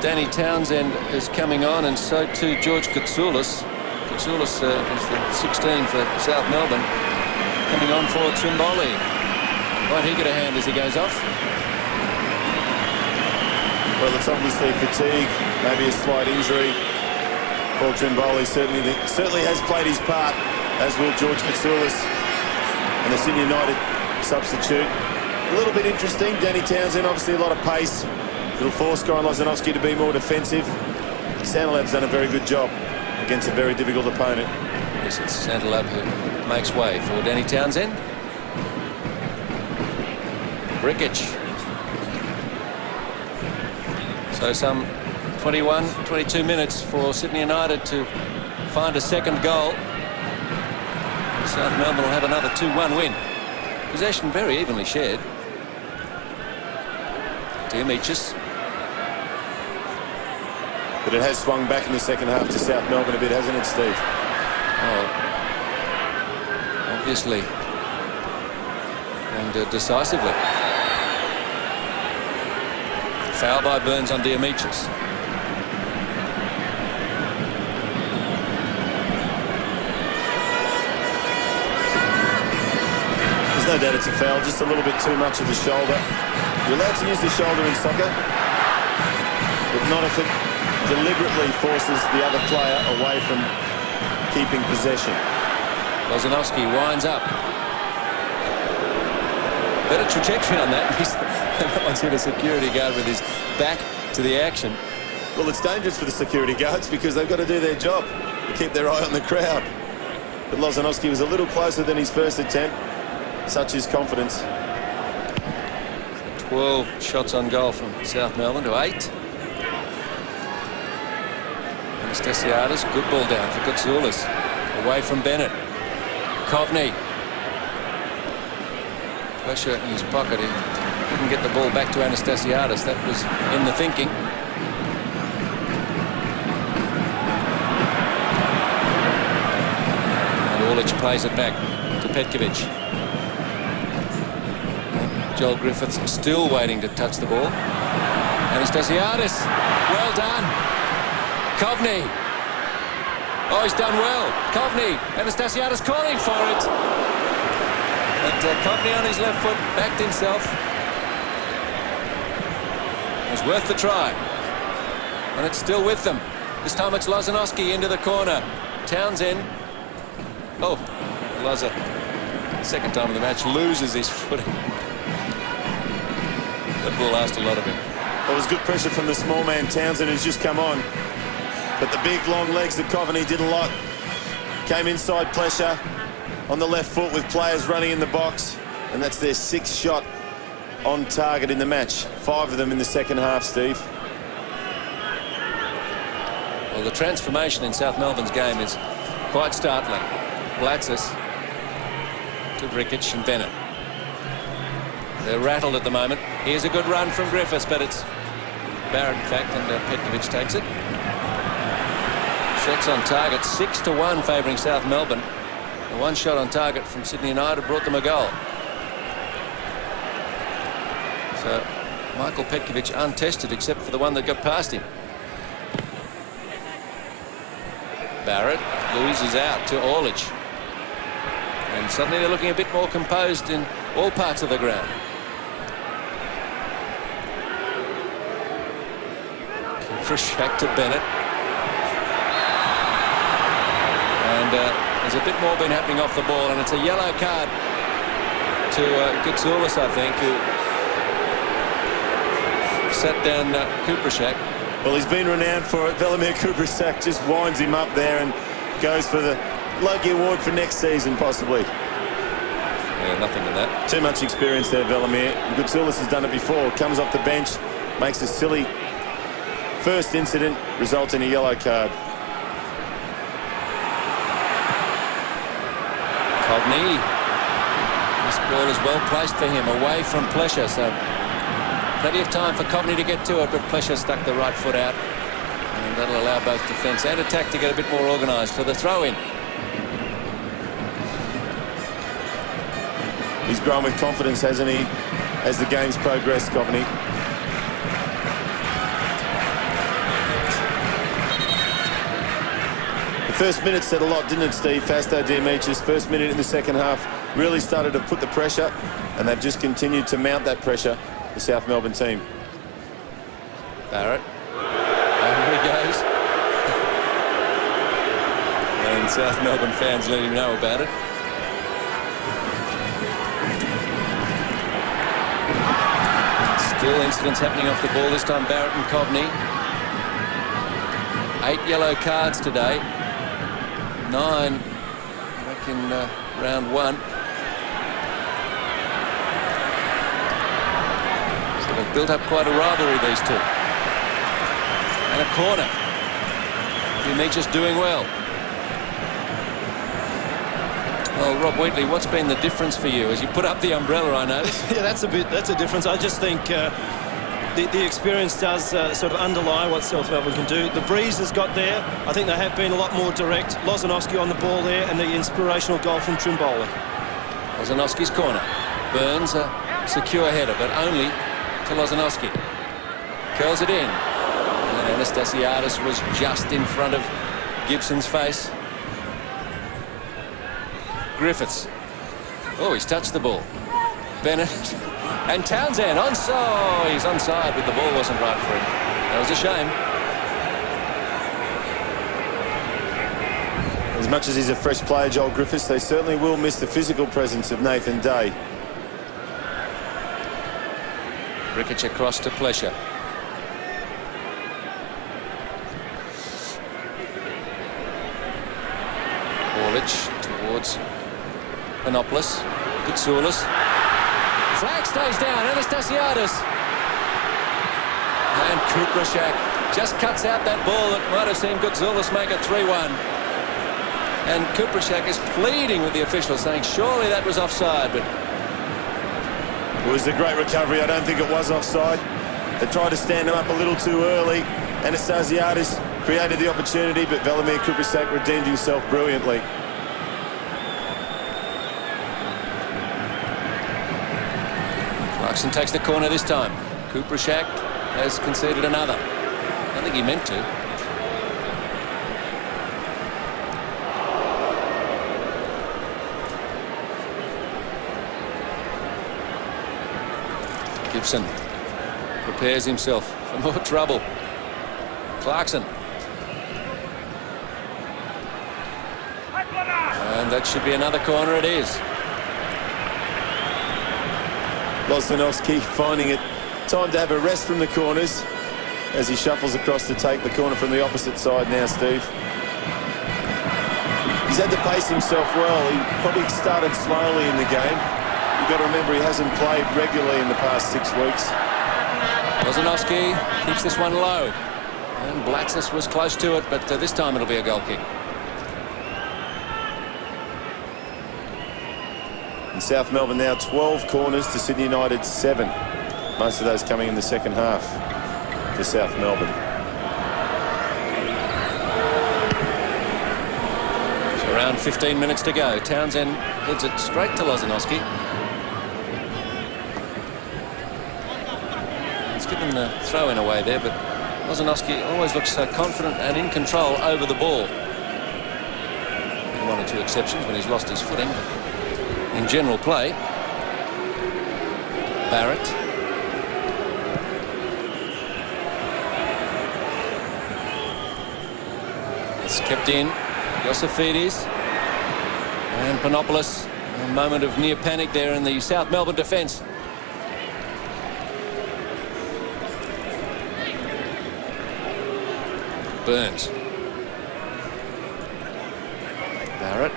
Danny Townsend is coming on, and so too George Katsoulis. Katsoulis is the 16 for South Melbourne, coming on for Trimboli. Might he get a hand as he goes off? Well, it's obviously fatigue, maybe a slight injury. Paul Trimboli certainly has played his part, as will George Katsoulis, and the Sydney United substitute. A little bit interesting. Danny Townsend, obviously a lot of pace. It'll force Goran Lozanovski to be more defensive. Santalab's done a very good job against a very difficult opponent. Yes, it's Santalab who makes way for Danny Townsend. Rikic. So some 21, 22 minutes for Sydney United to find a second goal. South Melbourne will have another 2-1 win. Possession very evenly shared. Diamichis. But it has swung back in the second half to South Melbourne a bit, hasn't it, Steve? Oh, obviously. And decisively. Foul by Burns on Diamichis. There's no doubt it's a foul, just a little bit too much of the shoulder. You're allowed to use the shoulder in soccer, but not if it deliberately forces the other player away from keeping possession. Lozanovski winds up. Better trajectory on that. That one's hit a security guard with his back to the action. Well, it's dangerous for the security guards because they've got to do their job, to keep their eye on the crowd. But Lozanovski was a little closer than his first attempt. Such is confidence. 12 shots on goal from South Melbourne to 8. Anastasiadis, good ball down for Katsoulis. Away from Bennett. Kovney. Pressure in his pocket. He couldn't get the ball back to Anastasiadis. That was in the thinking. And Orlich plays it back to Petkovic. Joel Griffiths still waiting to touch the ball. Anastasiadis, well done. Kovney. Oh, he's done well. Kovney, Anastasiadis calling for it. And Kovney on his left foot backed himself. It was worth the try. And it's still with them. This time it's Lozanovski into the corner. Townsend. Oh, Loza, second time of the match, loses his footing. That ball asked a lot of him. Well, it was good pressure from the small man Townsend, who's just come on. But the big long legs that Kovney did a lot. Came inside pressure on the left foot with players running in the box. And that's their 6th shot on target in the match. 5 of them in the second half, Steve. Well, the transformation in South Melbourne's game is quite startling. Blatsis to Rikic and Bennett. They're rattled at the moment. Here's a good run from Griffiths, but it's Barrett, in fact, and Petkovic takes it. Shots on target, 6-1 favouring South Melbourne. The one shot on target from Sydney United brought them a goal. So Michael Petkovic untested except for the one that got past him. Barrett loses out to Orlich. And suddenly they're looking a bit more composed in all parts of the ground. Kuprashak to Bennett. And there's a bit more been happening off the ball, and it's a yellow card to Katsoulis, I think, who sat down Kuprashak. Well, he's been renowned for it. Velimir Kuprashak just winds him up there and goes for the Logie Award for next season, possibly. Yeah, nothing in that. Too much experience there, Velimir. Katsoulis has done it before. Comes off the bench, makes a silly first incident, results in a yellow card. Kovney. This ball is well placed for him, away from Plesher, so plenty of time for Kovney to get to it, but Plesher stuck the right foot out, and that'll allow both defence and attack to get a bit more organised for the throw-in. He's grown with confidence, hasn't he, as the game's progressed, Kovney. first minute said a lot, didn't it, Steve? Fasto Diamichis, first minute in the second half, really started to put the pressure, and they've just continued to mount that pressure, the South Melbourne team. Barrett. There he goes. And South Melbourne fans let him know about it. Still incidents happening off the ball, this time Barrett and Coveney. 8 yellow cards today. 9 back in round 1. So they've built up quite a rivalry, these two. And a corner. Diamichis doing well. Well, Rob Wheatley, what's been the difference for you as you put up the umbrella, I notice? Yeah, that's a difference. I just think the experience does sort of underlie what South Melbourne can do. The breeze has got there. I think they have been a lot more direct. Lozanovski on the ball there, and the inspirational goal from Trimbola. Lozanovski's corner. Burns a secure header, but only to Lozanovski. Curls it in. And Anastasiadis was just in front of Gibson's face. Griffiths. Oh, he's touched the ball. Bennett. And Townsend onside. He's onside, but the ball wasn't right for him. That was a shame. As much as he's a fresh player, Joel Griffiths, they certainly will miss the physical presence of Nathan Day. Ricketts across to Plesher. Orlich towards Panopoulos. Koutsoulis. Flag stays down. Anastasiadis. And Kuprashak just cuts out that ball that might have seen Koutsoulis make it 3-1. And Kuprashak is pleading with the officials, saying surely that was offside, but it was a great recovery. I don't think it was offside. They tried to stand him up a little too early. Anastasiadis created the opportunity, but Velimir Kuprashak redeemed himself brilliantly. Clarkson takes the corner this time. Kuprashak has conceded another. I don't think he meant to. Gibson prepares himself for more trouble. Clarkson. And that should be another corner. It is. Lozanovski finding it time to have a rest from the corners as he shuffles across to take the corner from the opposite side now, Steve. He's had to pace himself well. He probably started slowly in the game. You've got to remember he hasn't played regularly in the past 6 weeks. Lozanovski keeps this one low. And Blatsis was close to it, but this time it'll be a goal kick. In South Melbourne now 12 corners to Sydney United 7. Most of those coming in the second half for South Melbourne. So around 15 minutes to go. Townsend heads it straight to Lozanovski. He's given the throw-in away there, but Lozanovski always looks so confident and in control over the ball. One or two exceptions when he's lost his footing. In general play, Barrett. It's kept in. Yosifidis and Panopoulos. A moment of near panic there in the South Melbourne defence. Burns. Barrett.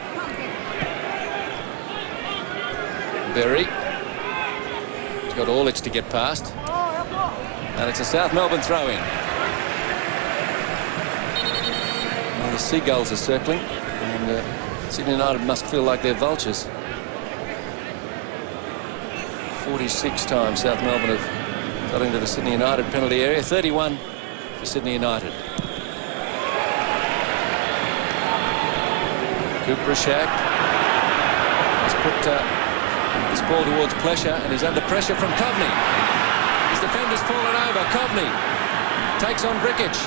Berry. He's got Orlich to get past. And it's a South Melbourne throw-in. Well, the seagulls are circling. And Sydney United must feel like they're vultures. 46 times South Melbourne have got into the Sydney United penalty area. 31 for Sydney United. Kuprashak has put this ball towards Plesher, and he's under pressure from Coveney. His defender's fallen over. Coveney takes on Brickich.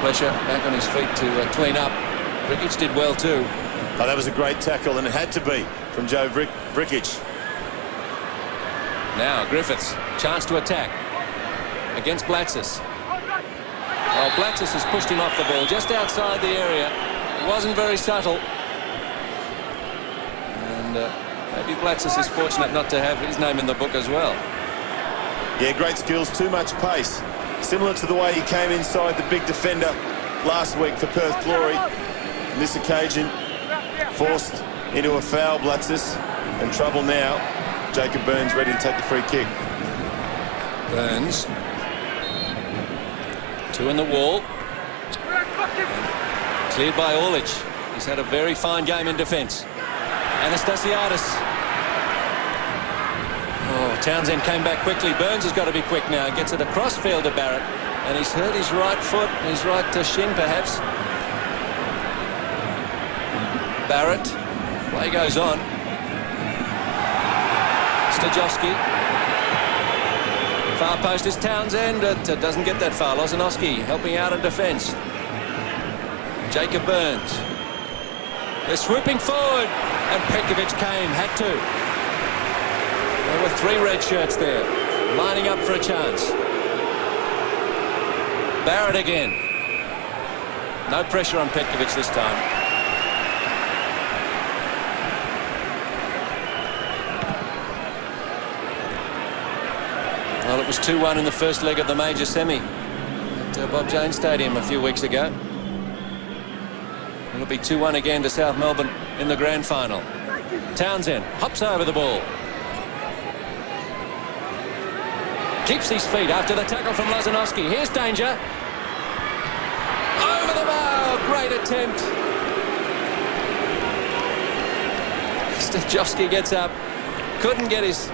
Pleasure back on his feet to clean up. Vrikic did well too. Oh, that was a great tackle, and it had to be from Joe Vrikic. Now Griffiths, chance to attack against Blatsis. Oh, Blatsis has pushed him off the ball just outside the area. It wasn't very subtle. And maybe Blatsis is fortunate not to have his name in the book as well. Yeah, great skills, too much pace. Similar to the way he came inside the big defender last week for Perth Glory. On this occasion, forced into a foul, Blatsis, and trouble now. Jacob Burns ready to take the free kick. Burns. Two in the wall. Cleared by Orlich. He's had a very fine game in defence. Anastasiadis. Oh, Townsend came back quickly. Burns has got to be quick now. Gets it across field to Barrett. And he's hurt his right foot, his right shin perhaps. Barrett. Play goes on. Stajowski. Far post is Townsend. It doesn't get that far. Lozanowski helping out in defence. Jacob Burns. They're swooping forward. And Petkovic had to. There were three red shirts there, lining up for a chance. Barrett again. No pressure on Petkovic this time. Well, it was 2-1 in the first leg of the major semi at Bob Jones Stadium a few weeks ago. It'll be 2-1 again to South Melbourne in the grand final. Townsend hops over the ball. Keeps his feet after the tackle from Lozanowski. Here's danger. Over the bar. Great attempt. Stajowski gets up. Couldn't get his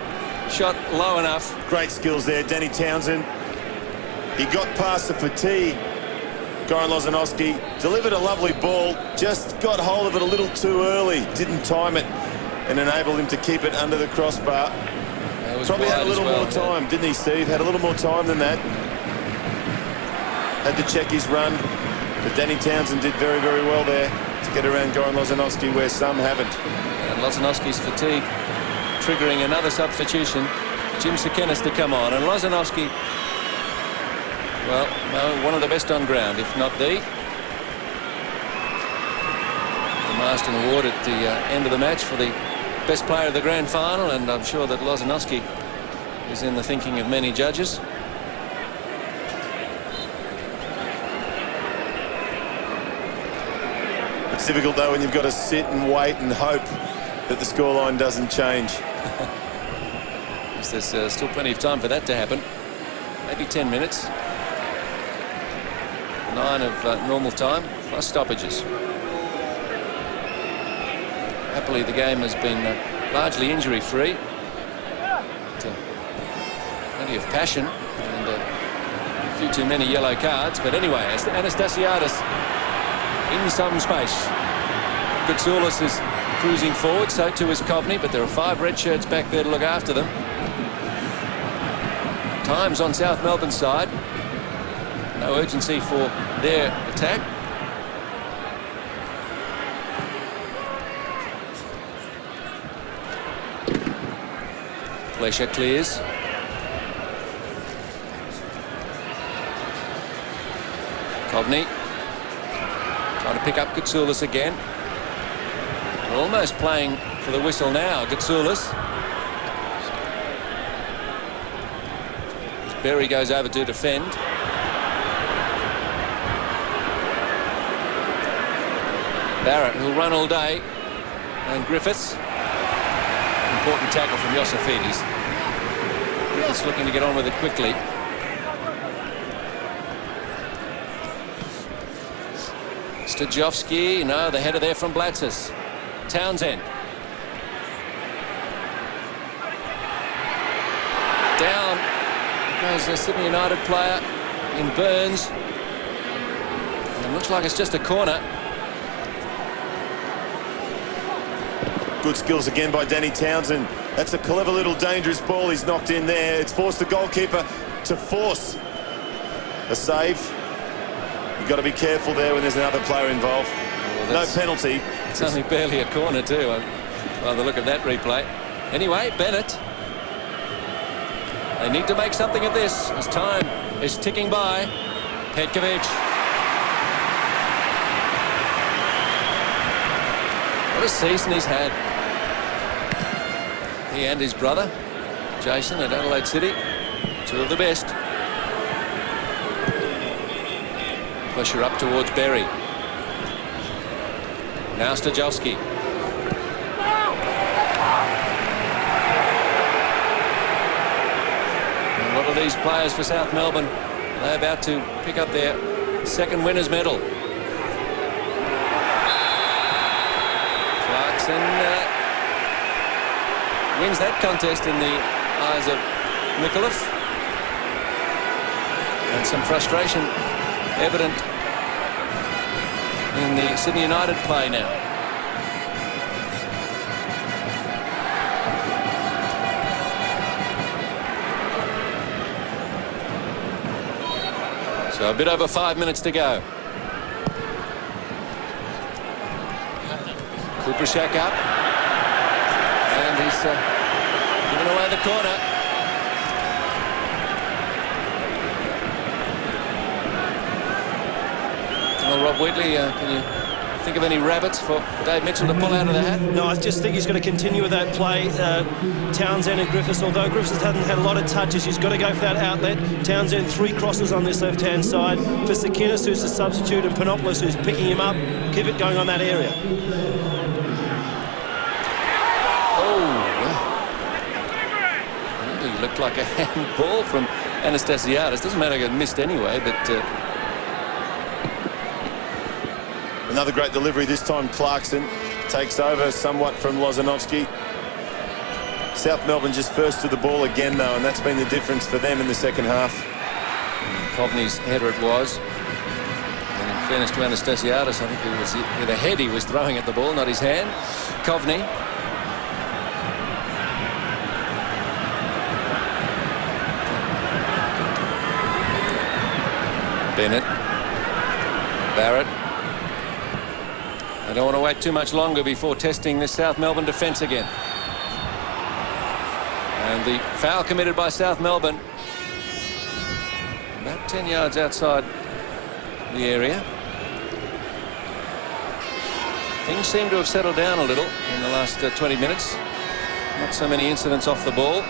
shot low enough. Great skills there, Danny Townsend. He got past the fatigue. Goran Lozanowski delivered a lovely ball, just got hold of it a little too early, didn't time it, and enabled him to keep it under the crossbar. Probably had a little more time, didn't he, Steve? Had a little more time than that. Had to check his run, but Danny Townsend did very, very well there to get around Goran Lozanowski where some haven't. And Lozanowski's fatigue triggering another substitution. Jim Sekenis to come on, and Lozanowski, well, no, one of the best on ground, if not the Marston Award at the end of the match for the best player of the grand final, and I'm sure that Lozanowski is in the thinking of many judges. It's difficult, though, when you've got to sit and wait and hope that the scoreline doesn't change. There's still plenty of time for that to happen. Maybe 10 minutes. 9 of normal time, plus stoppages. Happily, the game has been largely injury-free. Plenty of passion and a few too many yellow cards. But anyway, Anastasiadis in some space. Goutsoulis is cruising forward, so too is Kovney, but there are 5 red shirts back there to look after them. Times on South Melbourne's side. No urgency for their attack. Pleasure clears. Kovney trying to pick up Goutsoulis again. Almost playing for the whistle now, Goutsoulis. Berry goes over to defend. Barrett, who'll run all day, and Griffiths. Important tackle from Iosifidis. Griffiths looking to get on with it quickly. Stajowski, no, the header there from Blatsis. Townsend. Down goes a Sydney United player in Burns. And it looks like it's just a corner. Good skills again by Danny Townsend. That's a clever little dangerous ball he's knocked in there. It's forced the goalkeeper to force a save. You've got to be careful there when there's another player involved. Well, no penalty. It's only barely a corner too, by the look of that replay. Anyway, Bennett. They need to make something of this as time is ticking by. Petkovic. What a season he's had. He and his brother, Jason, at Adelaide City, two of the best. Pressure up towards Berry. Now Stajowski. A lot of these players for South Melbourne, they're about to pick up their second winners' medal. Clarkson wins that contest in the eyes of Mikulev. And some frustration evident in the Sydney United play now. So a bit over 5 minutes to go. Kuprashak up. And he's given away the corner. Well, Rob Wheatley, can you think of any rabbits for Dave Mitchell to pull out of the hat? No, I just think he's going to continue with that play. Townsend and Griffiths, although Griffiths hasn't had a lot of touches, he's got to go for that outlet. Townsend 3 crosses on this left-hand side. For Sakinis, who's the substitute, and Panopoulos, who's picking him up. Keep it going on that area. He looked like a handball from Anastasiadis. Doesn't matter if it missed anyway, but... Another great delivery, this time Clarkson takes over somewhat from Lozanovsky. South Melbourne just first to the ball again, though, and that's been the difference for them in the second half. Kovney's header it was. And in fairness to Anastasiadis, I think it was with a head he was throwing at the ball, not his hand. Kovney. Bennett. Barrett. I don't want to wait too much longer before testing this South Melbourne defence again. And the foul committed by South Melbourne. About 10 yards outside the area. Things seem to have settled down a little in the last 20 minutes. Not so many incidents off the ball.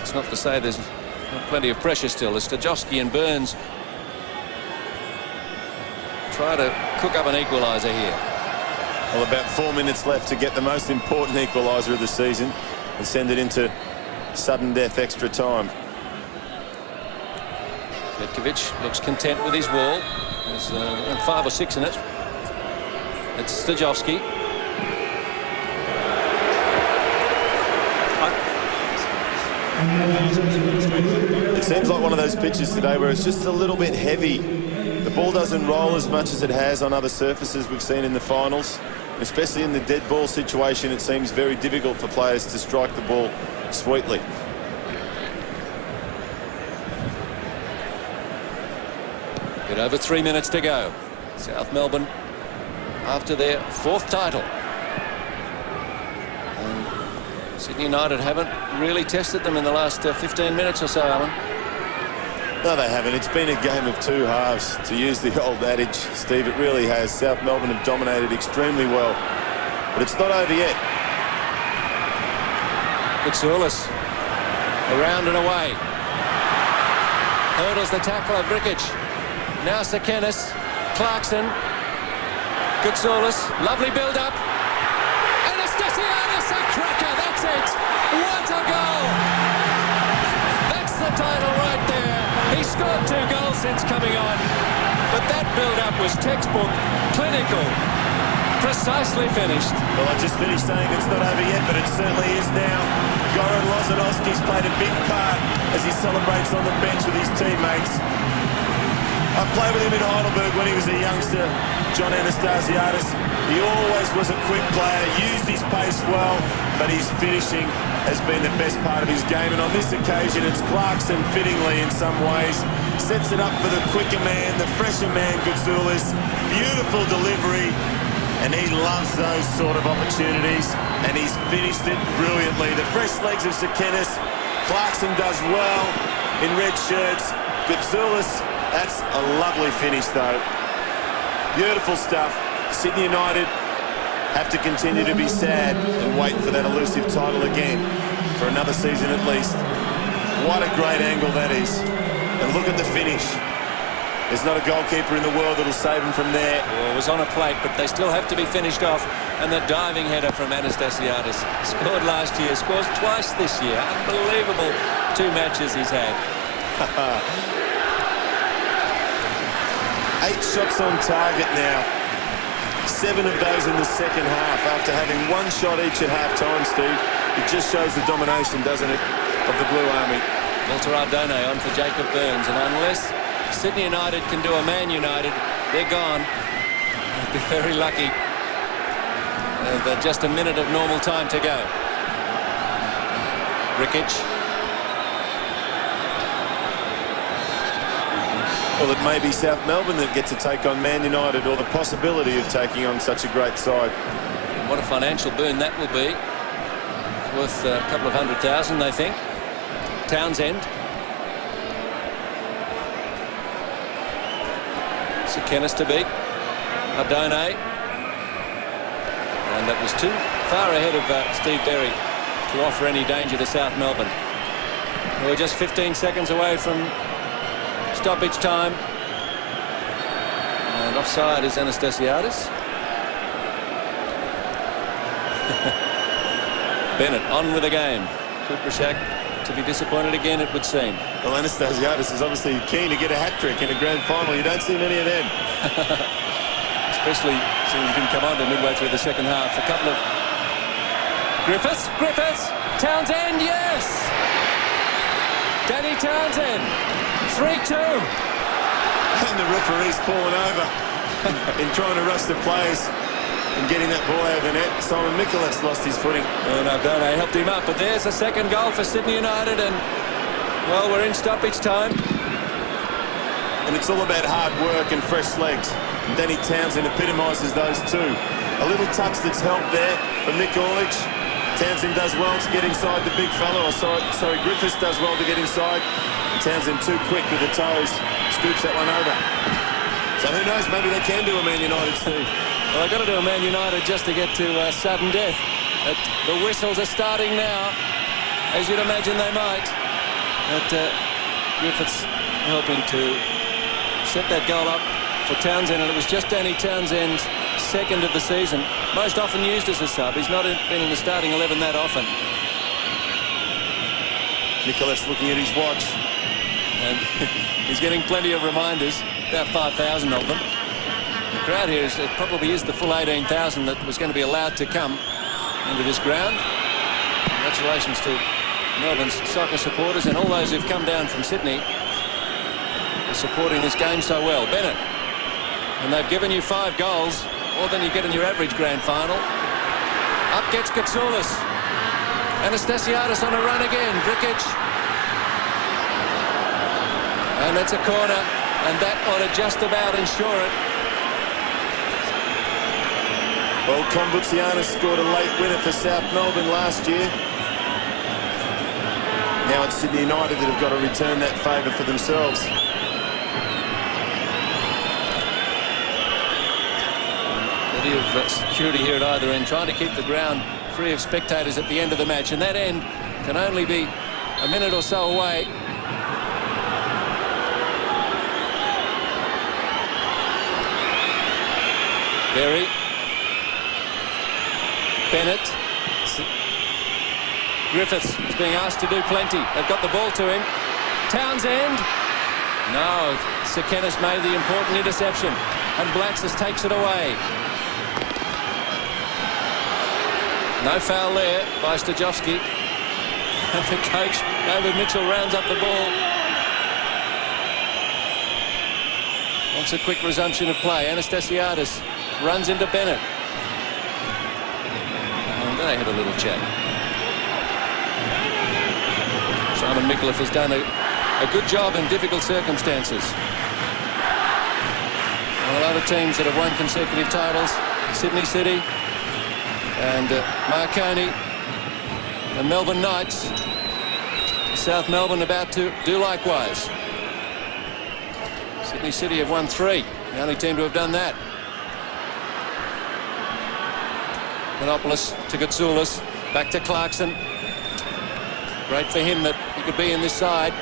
It's not to say there's not plenty of pressure still. As Stajowski and Burns try to cook up an equaliser here. Well, about 4 minutes left to get the most important equaliser of the season and send it into sudden death extra time. Petkovic looks content with his wall. There's 5 or 6 in it. It's Stajowski. It seems like one of those pitches today where it's just a little bit heavy. The ball doesn't roll as much as it has on other surfaces we've seen in the finals. Especially in the dead ball situation, it seems very difficult for players to strike the ball sweetly. Bit over 3 minutes to go. South Melbourne after their 4th title. And Sydney United haven't really tested them in the last 15 minutes or so, Alan. No, they haven't. It's been a game of 2 halves, to use the old adage, Steve. It really has. South Melbourne have dominated extremely well. But it's not over yet. Kutsoulis around and away. Hurdles the tackle of Rikic. Now Sakenis. Clarkson. Kutsoulis. Lovely build-up. Anastasiadis, a cracker. That's it. What a goal. That's the title right there. He scored 2 goals since coming on. But that build-up was textbook, clinical, precisely finished. Well, I just finished saying it's not over yet, but it certainly is now. Goran Lozanovsky's played a big part as he celebrates on the bench with his teammates. I played with him in Heidelberg when he was a youngster, John Anastasiadis. He always was a quick player, used his pace well, but his finishing has been the best part of his game, and on this occasion it's Clarkson fittingly in some ways. Sets it up for the quicker man, the fresher man, Goutsoulis. Beautiful delivery, and he loves those sort of opportunities, and he's finished it brilliantly. The fresh legs of Sekenis. Clarkson does well in red shirts. Goutsoulis, that's a lovely finish though. Beautiful stuff. Sydney United have to continue to be sad and wait for that elusive title again for another season at least. What a great angle that is. And look at the finish. There's not a goalkeeper in the world that'll save him from there. Well, it was on a plate, but they still have to be finished off. And the diving header from Anastasiadis. Scored last year, scores twice this year. Unbelievable 2 matches he's had. 8 shots on target now. 7 of those in the second half after having 1 shot each at half-time, Steve. It just shows the domination, doesn't it, of the Blue Army. Walter Ardone on for Jacob Burns, and unless Sydney United can do a Man United, they're gone. They'll be very lucky. Just a minute of normal time to go. Rikic. Well, it may be South Melbourne that get to take on Man United, or the possibility of taking on such a great side. What a financial boon that will be. Worth a couple of $100,000, they think. Townsend. Sekenis to beat. Ardone. And that was too far ahead of Steve Berry to offer any danger to South Melbourne. We're just 15 seconds away from stoppage time. And offside is Anastasiadis. Bennett on with the game. Kuprashak to be disappointed again, it would seem. Well, Anastasiadis is obviously keen to get a hat-trick in a grand final. You don't see many of them. Especially seeing he didn't come on to midway through the second half. A couple of... Griffiths! Townsend, yes! Danny Townsend, 3-2. And the referee's fallen over in trying to rush the players and getting that ball over the net. Simon Michalef's lost his footing. And Ardone helped him up, but there's a second goal for Sydney United, and, well, we're in stoppage time. And it's all about hard work and fresh legs. And Danny Townsend epitomises those two. A little touch that's helped there from Nick Orlich. Townsend does well to get inside the big fella. Sorry, Griffiths does well to get inside. And Townsend too quick with the toes. Scoops that one over. So who knows, maybe they can do a Man United, Steve. Well, they've got to do a Man United just to get to sudden death. But the whistles are starting now, as you'd imagine they might. But Griffiths helping to set that goal up for Townsend, and it was just Danny Townsend's second of the season. Most often used as a sub. He's not been in the starting 11 that often. Michalef's looking at his watch. And he's getting plenty of reminders, about 5,000 of them. The crowd here it probably is the full 18,000 that was going to be allowed to come into this ground. Congratulations to Melbourne's soccer supporters and all those who've come down from Sydney for supporting this game so well. Bennett. And they've given you 5 goals, more than you get in your average grand final. Up gets Goutsoulis. Anastasiadis on a run again. Rikic. And that's a corner, and that ought to just about ensure it. Well, Kombutsianis scored a late winner for South Melbourne last year. Now it's Sydney United that have got to return that favour for themselves. Plenty of security here at either end, trying to keep the ground free of spectators at the end of the match, and that end can only be a minute or so away. Berry. Bennett. Griffiths is being asked to do plenty. They've got the ball to him. Townsend. No, Sekenis made the important interception, and Blatzis takes it away. No foul there by Stajovski. And the coach, David Mitchell, rounds up the ball. Wants a quick resumption of play. Anastasiadis runs into Bennett. And they had a little chat. Simon Micallef has done a good job in difficult circumstances. A lot of teams that have won consecutive titles, Sydney City and Marconi, the Melbourne Knights, South Melbourne about to do likewise. Sydney City have won 3, the only team to have done that. Monopolis to Goutsoulis, back to Clarkson. Great for him that he could be in this side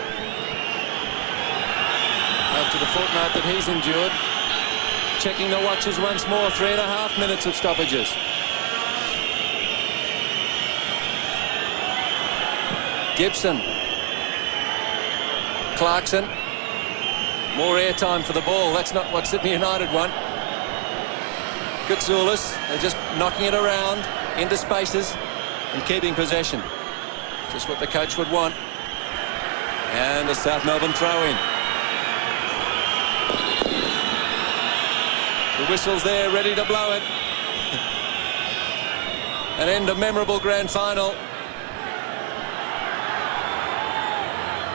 after the fortnight that he's endured. Checking the watches once more, 3.5 minutes of stoppages. Gibson. Clarkson. More airtime for the ball. That's not what Sydney United want. Goutsoulis, they're just knocking it around into spaces and keeping possession. Just what the coach would want. And a South Melbourne throw-in. The whistle's there, ready to blow it. An end of memorable grand final.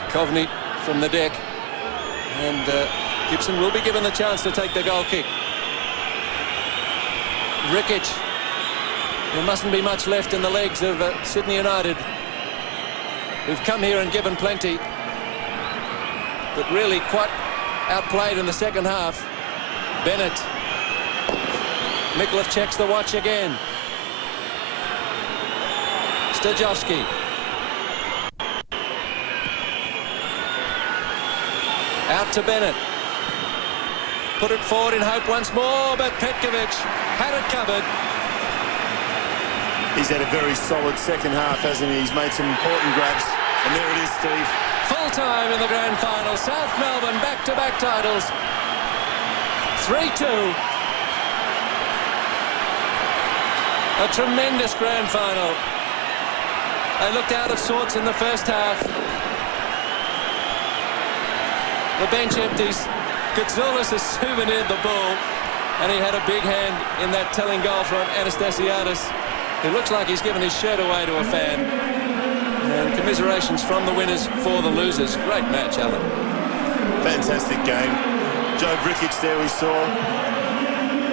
Coveney from the deck. And Gibson will be given the chance to take the goal kick. Ricketts. There mustn't be much left in the legs of Sydney United, who've come here and given plenty, but really quite outplayed in the second half. Bennett. Micallef checks the watch again. Stajovski. Out to Bennett. Put it forward in hope once more, but Petkovic had it covered. He's had a very solid second half, hasn't he? He's made some important grabs. And there it is, Steve. Full time in the grand final. South Melbourne back-to-back titles. 3-2. A tremendous grand final. They looked out of sorts in the first half. The bench empties. Goutsoulis has souvenired the ball, and he had a big hand in that telling goal from Anastasiadis. It looks like he's given his shirt away to a fan. And commiserations from the winners for the losers. Great match, Alan. Fantastic game. Joe Ricketts there we saw,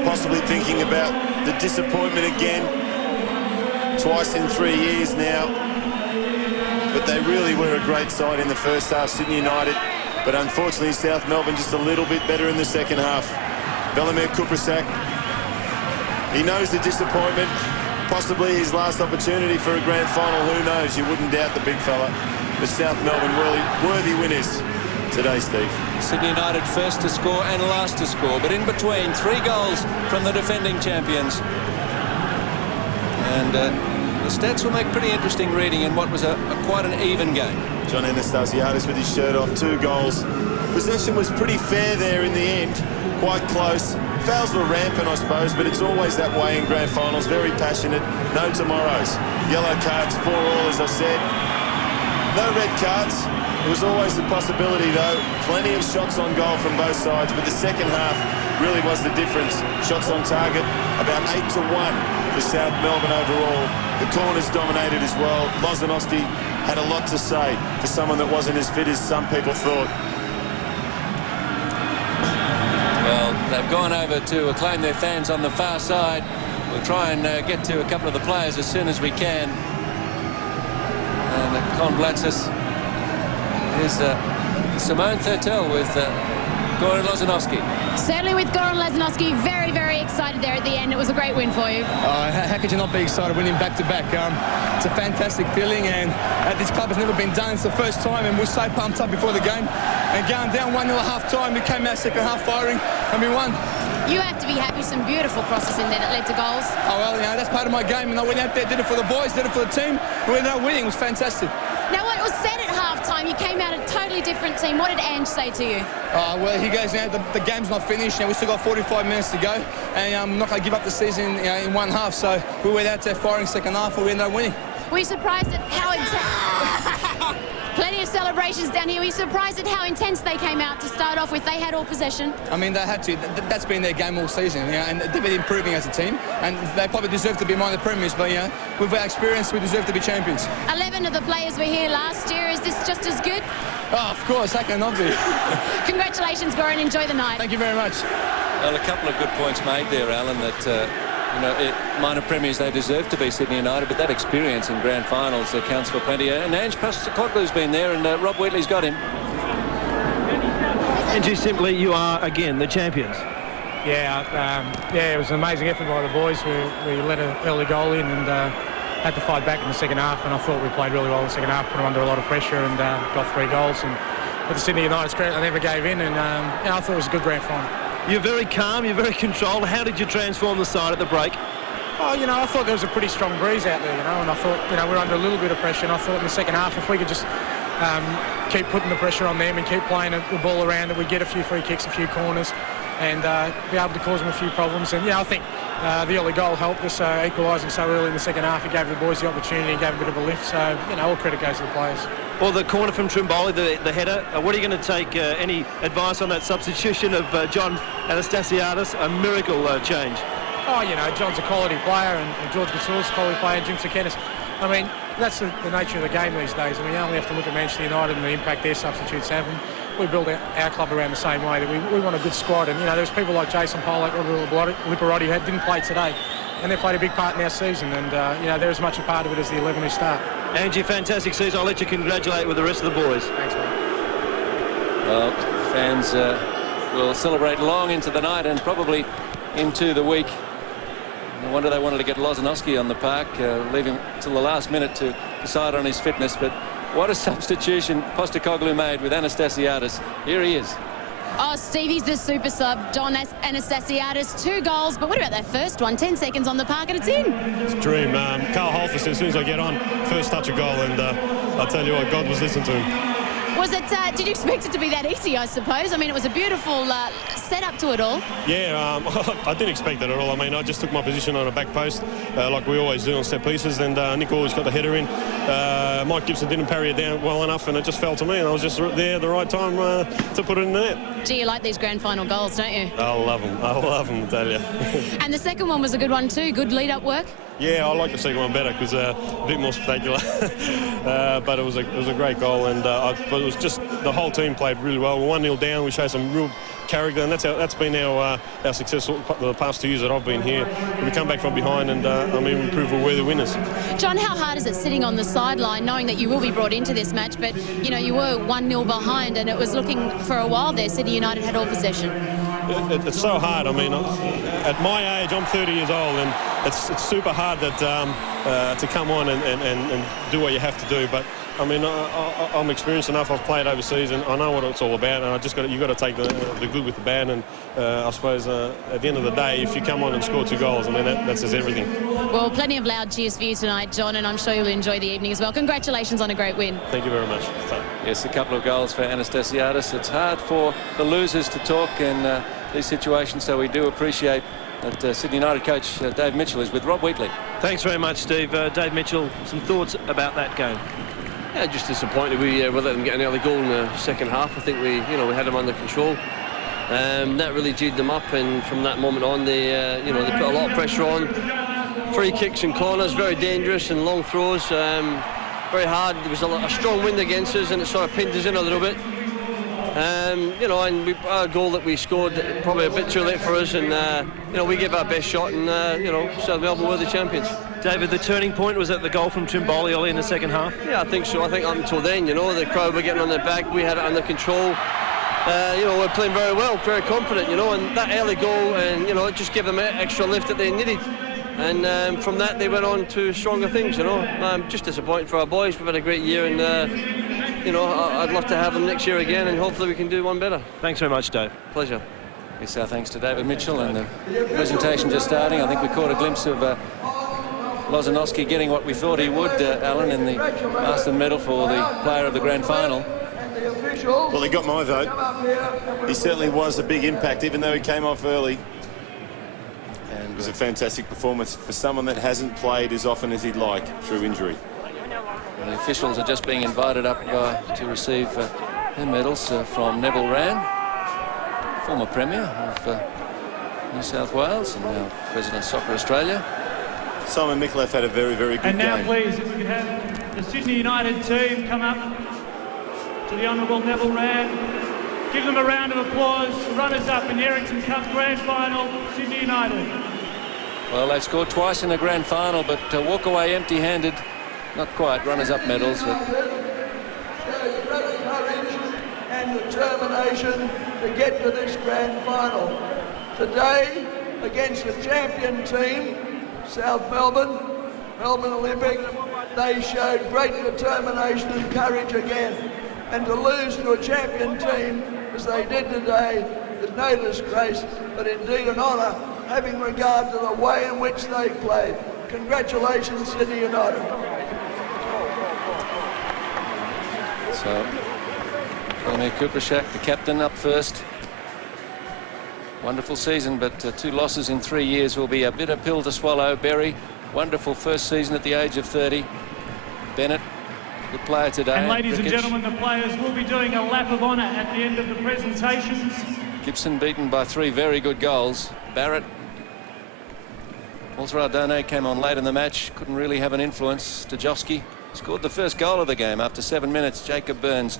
possibly thinking about the disappointment again. Twice in 3 years now. But they really were a great side in the first half, Sydney United. But unfortunately, South Melbourne just a little bit better in the second half. Velimir Kuprasak, he knows the disappointment. Possibly his last opportunity for a grand final. Who knows? You wouldn't doubt the big fella. But South Melbourne worthy winners today, Steve. Sydney United first to score and last to score. But in between, 3 goals from the defending champions. And the stats will make pretty interesting reading in what was quite an even game. John Anastasiadis with his shirt off, 2 goals. Possession was pretty fair there in the end, quite close. Fouls were rampant, I suppose, but it's always that way in grand finals. Very passionate, no tomorrows. Yellow cards, 4 all, as I said. No red cards. There was always the possibility, though. Plenty of shots on goal from both sides, but the second half really was the difference. Shots on target, about 8-1 for South Melbourne overall. The corners dominated as well. Lozanowski had a lot to say for someone that wasn't as fit as some people thought. Well, they've gone over to acclaim their fans on the far side. We'll try and get to a couple of the players as soon as we can. And Konblatzis is Simone Thurtell with Goran Lozanowski. Certainly with Goran Lozanowski, very, very excited there at the end. It was a great win for you. How could you not be excited winning back-to-back? It's a fantastic feeling, and this club has never been done. It's the first time, and we're so pumped up before the game. And going down 1-0 at half-time, we came out second half firing, and we won. You have to be happy. Some beautiful crosses in there that led to goals. Oh, well, you know, that's part of my game, and I went out there, did it for the boys, did it for the team. We ended up winning. It was fantastic. Now, what was said at half-time, you came out a totally different team. What did Ange say to you? Well, he goes, you know, the game's not finished. You know, we still got 45 minutes to go, and I'm not going to give up the season, you know, in one half. So we went out there firing second half, and we ended up winning. Were you surprised at how intense... Plenty of celebrations down here. Were you surprised at how intense they came out to start off with? They had all possession. I mean, they had to. That's been their game all season, you know, and they've been improving as a team, and they probably deserve to be minor premiers, but, you know, with our experience, we deserve to be champions. 11 of the players were here last year. Is this just as good? Oh, of course, how can it not be? Congratulations, Goran. Enjoy the night. Thank you very much. Well, a couple of good points made there, Alan, that, you know, minor premiers, they deserve to be Sydney United, but that experience in grand finals counts for plenty. And Ange Postecoglou's been there, and Rob Wheatley's got him. Angie, simply, you are, again, the champions. Yeah, it was an amazing effort by the boys. We let an early goal in and had to fight back in the second half, and I thought we played really well in the second half, put them under a lot of pressure and got 3 goals. And with the Sydney United's credit, they never gave in, and yeah, I thought it was a good grand final. You're very calm, you're very controlled. How did you transform the side at the break? Oh, you know, I thought there was a pretty strong breeze out there, you know, and I thought, you know, we're under a little bit of pressure, and I thought in the second half, if we could just keep putting the pressure on them and keep playing the ball around, that we'd get a few free kicks, a few corners, and be able to cause them a few problems. And, yeah, I think the early goal helped us equalising so early in the second half. It gave the boys the opportunity and gave them a bit of a lift. So, you know, all credit goes to the players. Well, the corner from Trimboli, the header, what are you going to take? Any advice on that substitution of John Anastasiadis? A miracle change. Oh, you know, John's a quality player, and George Gasol's a quality player, and Jim Sakenis. I mean, that's the nature of the game these days. I mean, you only have to look at Manchester United and the impact their substitutes have. And we build our club around the same way, that we want a good squad. And, you know, there's people like Jason Pollock, Robert Liparotti, who didn't play today. And they played a big part in our season. And, you know, they're as much a part of it as the 11 who start. Angie, fantastic season. I'll let you congratulate with the rest of the boys. Thanks, mate. Well, fans will celebrate long into the night and probably into the week. No wonder they wanted to get Lozanowski on the park, leave him till the last minute to decide on his fitness. But what a substitution Postecoglou made with Anastasiadis. Here he is. Oh, Stevie's the super sub. John Anastasiadis, 2 goals. But what about that first one? 10 seconds on the park and it's in. It's a dream. Carl Holfus, as soon as I get on, first touch a goal, and I'll tell you what, God was listening to him. Was it, did you expect it to be that easy, I suppose? I mean, it was a beautiful setup to it all. Yeah, I didn't expect that at all. I mean, I just took my position on a back post, like we always do on set pieces, and Nick always got the header in. Mike Gibson didn't parry it down well enough, and it just fell to me, and I was just there at the right time to put it in the net. Gee, you like these grand final goals, don't you? I love them, I tell you. And the second one was a good one too, good lead-up work? Yeah, I like the second one better because a bit more spectacular. But it was a great goal, and but it was just the whole team played really well. We're 1-0 down. We showed some real character, and that's been our success the past 2 years that I've been here. We come back from behind, and I mean, we prove we're the winners. John, how hard is it sitting on the sideline, knowing that you will be brought into this match, but you know you were 1-0 behind, and it was looking for a while there. Sydney United had all possession. It's so hard. I mean, at my age, I'm 30 years old, and it's super hard that to come on and do what you have to do. But I mean, I'm experienced enough. I've played overseas, and I know what it's all about. And you got to take the good with the bad. And I suppose at the end of the day, if you come on and score 2 goals, I mean that says everything. Well, plenty of loud cheers for you tonight, John, and I'm sure you'll enjoy the evening as well. Congratulations on a great win. Thank you very much. Yes, a couple of goals for Anastasiadis. It's hard for the losers to talk in these situations, so we do appreciate that Sydney United coach Dave Mitchell is with Rob Wheatley. Thanks very much, Steve. Dave Mitchell, some thoughts about that game? Yeah, just disappointed we let them get an early goal in the second half. I think we had them under control. That really G'd them up, and from that moment on, they put a lot of pressure on. Free kicks and corners, very dangerous, and long throws, very hard. There was a strong wind against us, and it sort of pinned us in a little bit. And our goal that we scored probably a bit too late for us, and we gave our best shot, and South Melbourne were the champions. David, the turning point was at the goal from Trimboli early in the second half. Yeah, I think so. I think up until then, the crowd were getting on their back. We had it under control. We're playing very well, very confident, and that early goal, and it just gave them an extra lift that they needed. And from that, they went on to stronger things. I'm just disappointed for our boys. We've had a great year, and I'd love to have them next year again, and hopefully we can do one better. Thanks very much, Dave. Pleasure. Yes, our thanks to David Mitchell, and the presentation just starting. I think we caught a glimpse of Lozanowski getting what we thought he would, Alan, in the Marston medal for the player of the grand final. Well, he got my vote. He certainly was a big impact, even though he came off early. And it was a fantastic performance for someone that hasn't played as often as he'd like through injury. The officials are just being invited up to receive their medals from Neville Wran, former Premier of New South Wales and now President of Soccer Australia. Simon Micallef had a very, very good game. And now, please, if we could have the Sydney United team come up to the Honourable Neville Rand. Give them a round of applause. Runners-up in the Ericsson Cup Grand Final, Sydney United. Well, they've scored twice in the grand final, but to walk away empty-handed, not quite runners-up medals. But shows great courage and determination to get to this grand final. Today, against the champion team, South Melbourne Olympic, they showed great determination and courage again. And to lose to a champion team, as they did today, is no disgrace, but indeed an honour, having regard to the way in which they played. Congratulations, Sydney United. So, Vladimir Kuprashak, the captain, up first. Wonderful season, but 2 losses in 3 years will be a bitter pill to swallow. Berry, wonderful first season at the age of 30. Bennett, good player today. And ladies and Ricketts. gentlemen, the players will be doing a lap of honour at the end of the presentations. Gibson beaten by 3 very good goals. Barrett. Walter Ardone came on late in the match, couldn't really have an influence. Stajowski scored the first goal of the game after 7 minutes. Jacob Burns.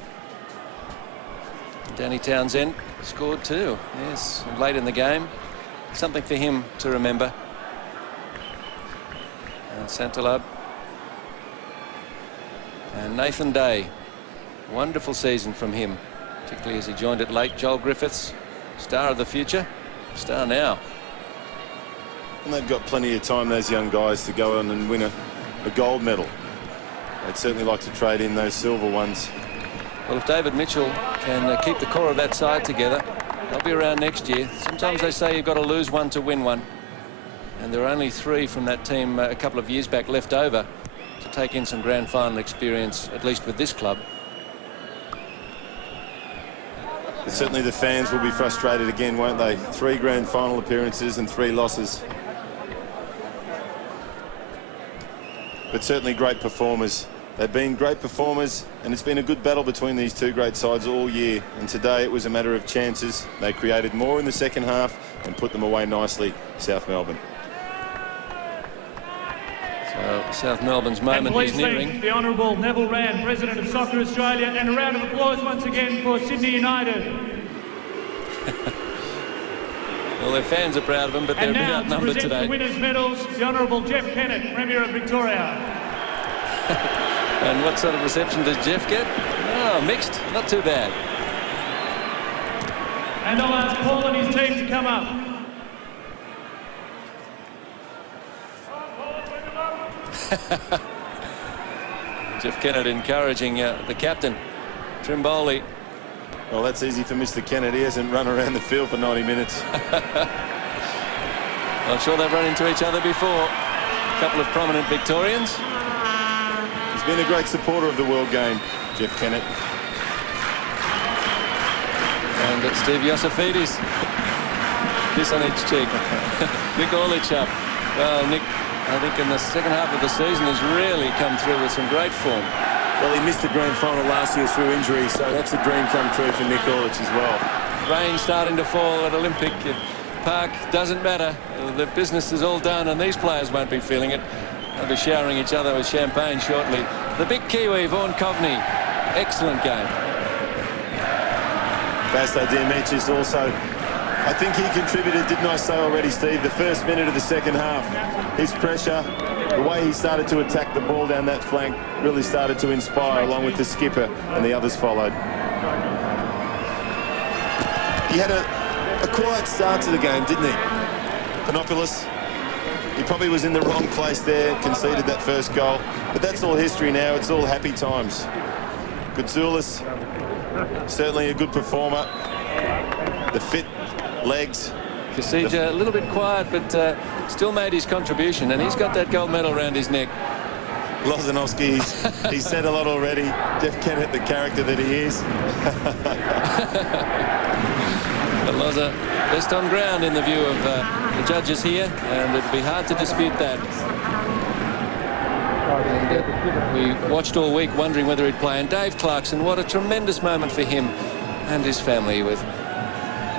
Danny Townsend scored too. Yes, late in the game. Something for him to remember. And Santalab. And Nathan Day. Wonderful season from him, particularly as he joined it late. Joel Griffiths, star of the future, star now. And they've got plenty of time, those young guys, to go on and win a gold medal. They'd certainly like to trade in those silver ones. Well, if David Mitchell can keep the core of that side together, they'll be around next year. Sometimes they say you've got to lose one to win one. And there are only 3 from that team a couple of years back left over to take in some grand final experience, at least with this club. But certainly the fans will be frustrated again, won't they? 3 grand final appearances and 3 losses. But certainly great performers. They've been great performers, and it's been a good battle between these 2 great sides all year. And today it was a matter of chances. They created more in the second half and put them away nicely, South Melbourne. So South Melbourne's moment is nearing. And please thank the Honourable Neville Rand, President of Soccer Australia, and a round of applause once again for Sydney United. Well, their fans are proud of them, but they're a bit outnumbered today. And now to present the winners' medals, the Honourable Jeff Kennett, Premier of Victoria. And what sort of reception does Jeff get? Oh, mixed, not too bad. And I'll ask Paul and his team to come up. Jeff Kennett encouraging the captain, Trimboli. Well, that's easy for Mr. Kennett. He hasn't run around the field for 90 minutes. I'm sure they've run into each other before. A couple of prominent Victorians. He's been a great supporter of the World Game, Jeff Kennett. And it's Steve Iosifidis. Kiss on each cheek. Nick Orlich up. Well, Nick, I think in the second half of the season has really come through with some great form. Well, he missed the grand final last year through injury, so that's a dream come true for Nick Orlich as well. Rain starting to fall at Olympic Park. Doesn't matter. The business is all done, and these players won't be feeling it. They'll be showering each other with champagne shortly. The big Kiwi, Vaughan Coveney. Excellent game. Vasto Diamicis also, I think he contributed, didn't I say already, Steve, the first minute of the second half. His pressure, the way he started to attack the ball down that flank really started to inspire, along with the skipper, and the others followed. He had a quiet start to the game, didn't he? Panopoulos, he probably was in the wrong place there, conceded that first goal. But that's all history now. It's all happy times. Goudzoulis, certainly a good performer. The fit legs. Kasija a little bit quiet, but still made his contribution, and he's got that gold medal around his neck. Lozanovsky, he's said a lot already. Jeff Kennett, the character that he is. But Loza best on ground in the view of the judges here, and it'd be hard to dispute that. And, we watched all week wondering whether he'd play, and Dave Clarkson, what a tremendous moment for him and his family, with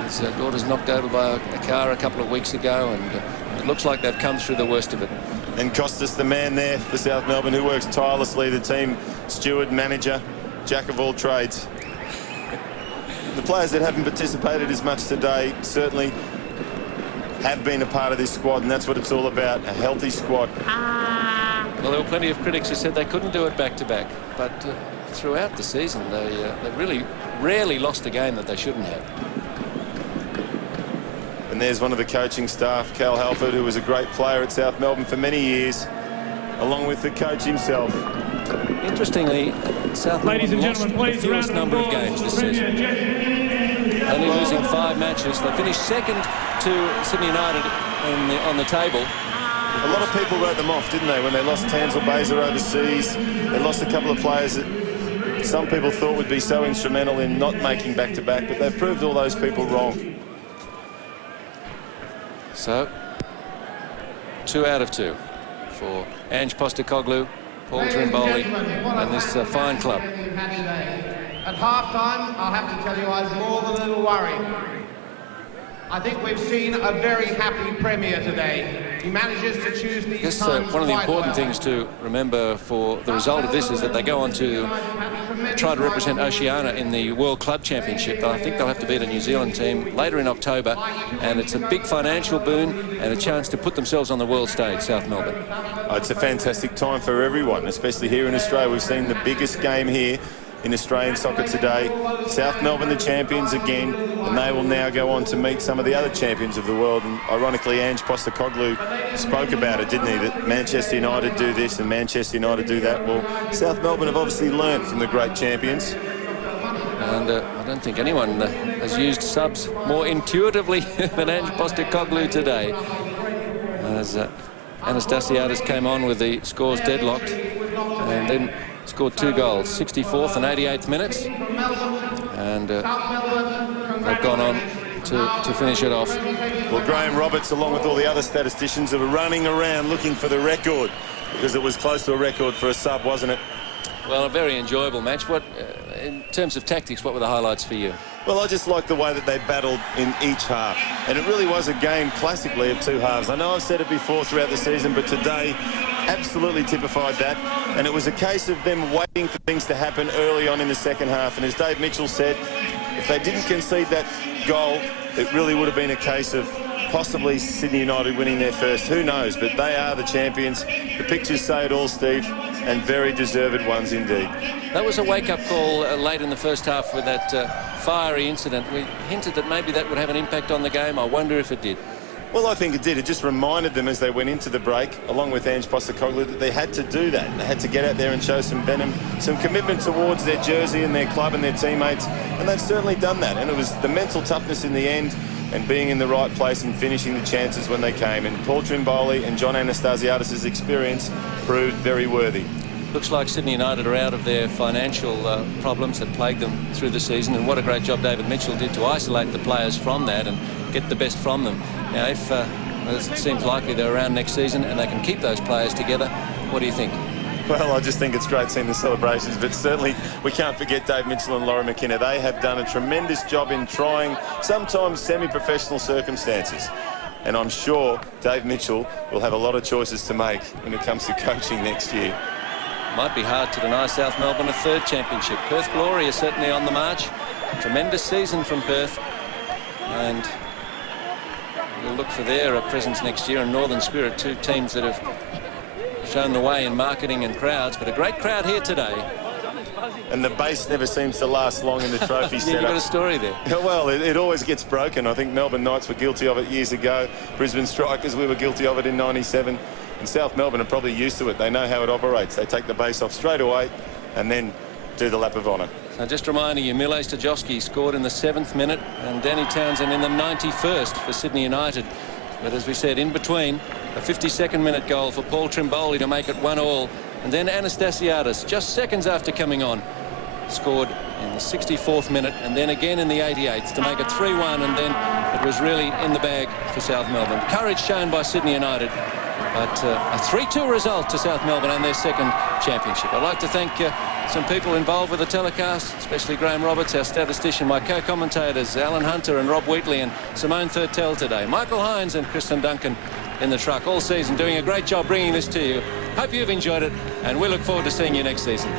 his daughter's knocked over by a car a couple of weeks ago, and it looks like they've come through the worst of it. And Costas, the man there for South Melbourne, who works tirelessly, the team steward, manager, jack of all trades. The players that haven't participated as much today certainly have been a part of this squad, and that's what it's all about, a healthy squad. Well, there were plenty of critics who said they couldn't do it back-to-back, but throughout the season they really rarely lost a game that they shouldn't have. And there's one of the coaching staff, Cal Halford, who was a great player at South Melbourne for many years, along with the coach himself. Interestingly, South Melbourne lost the fewest number of games this season. Only losing 5 matches. They finished second to Sydney United on the table. A lot of people wrote them off, didn't they, when they lost Tansel Baser overseas. They lost a couple of players that some people thought would be so instrumental in not making back-to-back, but they've proved all those people wrong. So, 2 out of 2 for Ange Postecoglou, Paul Trimboli, and this fine club. At half-time, I'll have to tell you I was more than a little worried. I think we've seen a very happy Premier today. He manages to choose these times one of the quite important well. things to remember for the result of this is that they go on to try to represent Oceania in the World Club Championship. I think they'll have to beat a New Zealand team later in October, and it's a big financial boon and a chance to put themselves on the world stage, South Melbourne. Oh, it's a fantastic time for everyone, especially here in Australia. We've seen the biggest game here in Australian soccer today. South Melbourne the champions again, and they will now go on to meet some of the other champions of the world. And ironically, Ange Postecoglou spoke about it, didn't he, that Manchester United do this and Manchester United do that. Well, South Melbourne have obviously learnt from the great champions. And I don't think anyone has used subs more intuitively than Ange Postecoglou today, as Anastasiadis came on with the scores deadlocked and then scored 2 goals, 64th and 88th minutes, and they've gone on to finish it off. Well, Graham Roberts, along with all the other statisticians, are running around looking for the record, because it was close to a record for a sub, wasn't it? Well, a very enjoyable match. What, in terms of tactics, what were the highlights for you? Well, I just like the way that they battled in each half. And it really was a game classically of 2 halves. I know I've said it before throughout the season, but today absolutely typified that. And it was a case of them waiting for things to happen early on in the second half. And as Dave Mitchell said, if they didn't concede that goal, it really would have been a case of possibly Sydney United winning their first. Who knows? But they are the champions. The pictures say it all, Steve, and very deserved ones indeed. That was a wake-up call late in the first half with that fiery incident. We hinted that maybe that would have an impact on the game. I wonder if it did. Well, I think it did. It just reminded them as they went into the break, along with Ange Postecoglou, that they had to do that. They had to get out there and show some venom, some commitment towards their jersey and their club and their teammates, and they've certainly done that. And it was the mental toughness in the end and being in the right place and finishing the chances when they came. And Paul Trimboli and John Anastasiadis' experience proved very worthy. Looks like Sydney United are out of their financial problems that plagued them through the season, and what a great job David Mitchell did to isolate the players from that and get the best from them. Now, if it seems likely they're around next season and they can keep those players together, what do you think? Well, I just think it's great seeing the celebrations, but certainly we can't forget Dave Mitchell and Laurie McKenna. They have done a tremendous job in trying sometimes semi-professional circumstances. And I'm sure Dave Mitchell will have a lot of choices to make when it comes to coaching next year. Might be hard to deny South Melbourne a 3rd championship. Perth Glory is certainly on the march. Tremendous season from Perth. And we'll look for their presence next year. And Northern Spirit, 2 teams that have shown the way in marketing and crowds. But a great crowd here today. And the base never seems to last long in the trophy setup. You've got a story there. Well, it always gets broken. I think Melbourne Knights were guilty of it years ago. Brisbane Strikers, we were guilty of it in '97. And South Melbourne are probably used to it. They know how it operates. They take the base off straight away and then do the lap of honour. So just reminding you, Mile Stajowski scored in the 7th minute and Danny Townsend in the 91st for Sydney United. But as we said, in between, a 52nd minute goal for Paul Trimboli to make it 1-1. And then Anastasiadis, just seconds after coming on, scored in the 64th minute and then again in the 88th to make it 3-1. And then it was really in the bag for South Melbourne. Courage shown by Sydney United. But a 3-2 result to South Melbourne and their 2nd championship. I'd like to thank some people involved with the telecast, especially Graham Roberts, our statistician, my co-commentators, Alan Hunter and Rob Wheatley, and Simone Thurtell today. Michael Hines and Kristen Duncan in the truck all season, doing a great job bringing this to you. Hope you've enjoyed it, and we look forward to seeing you next season.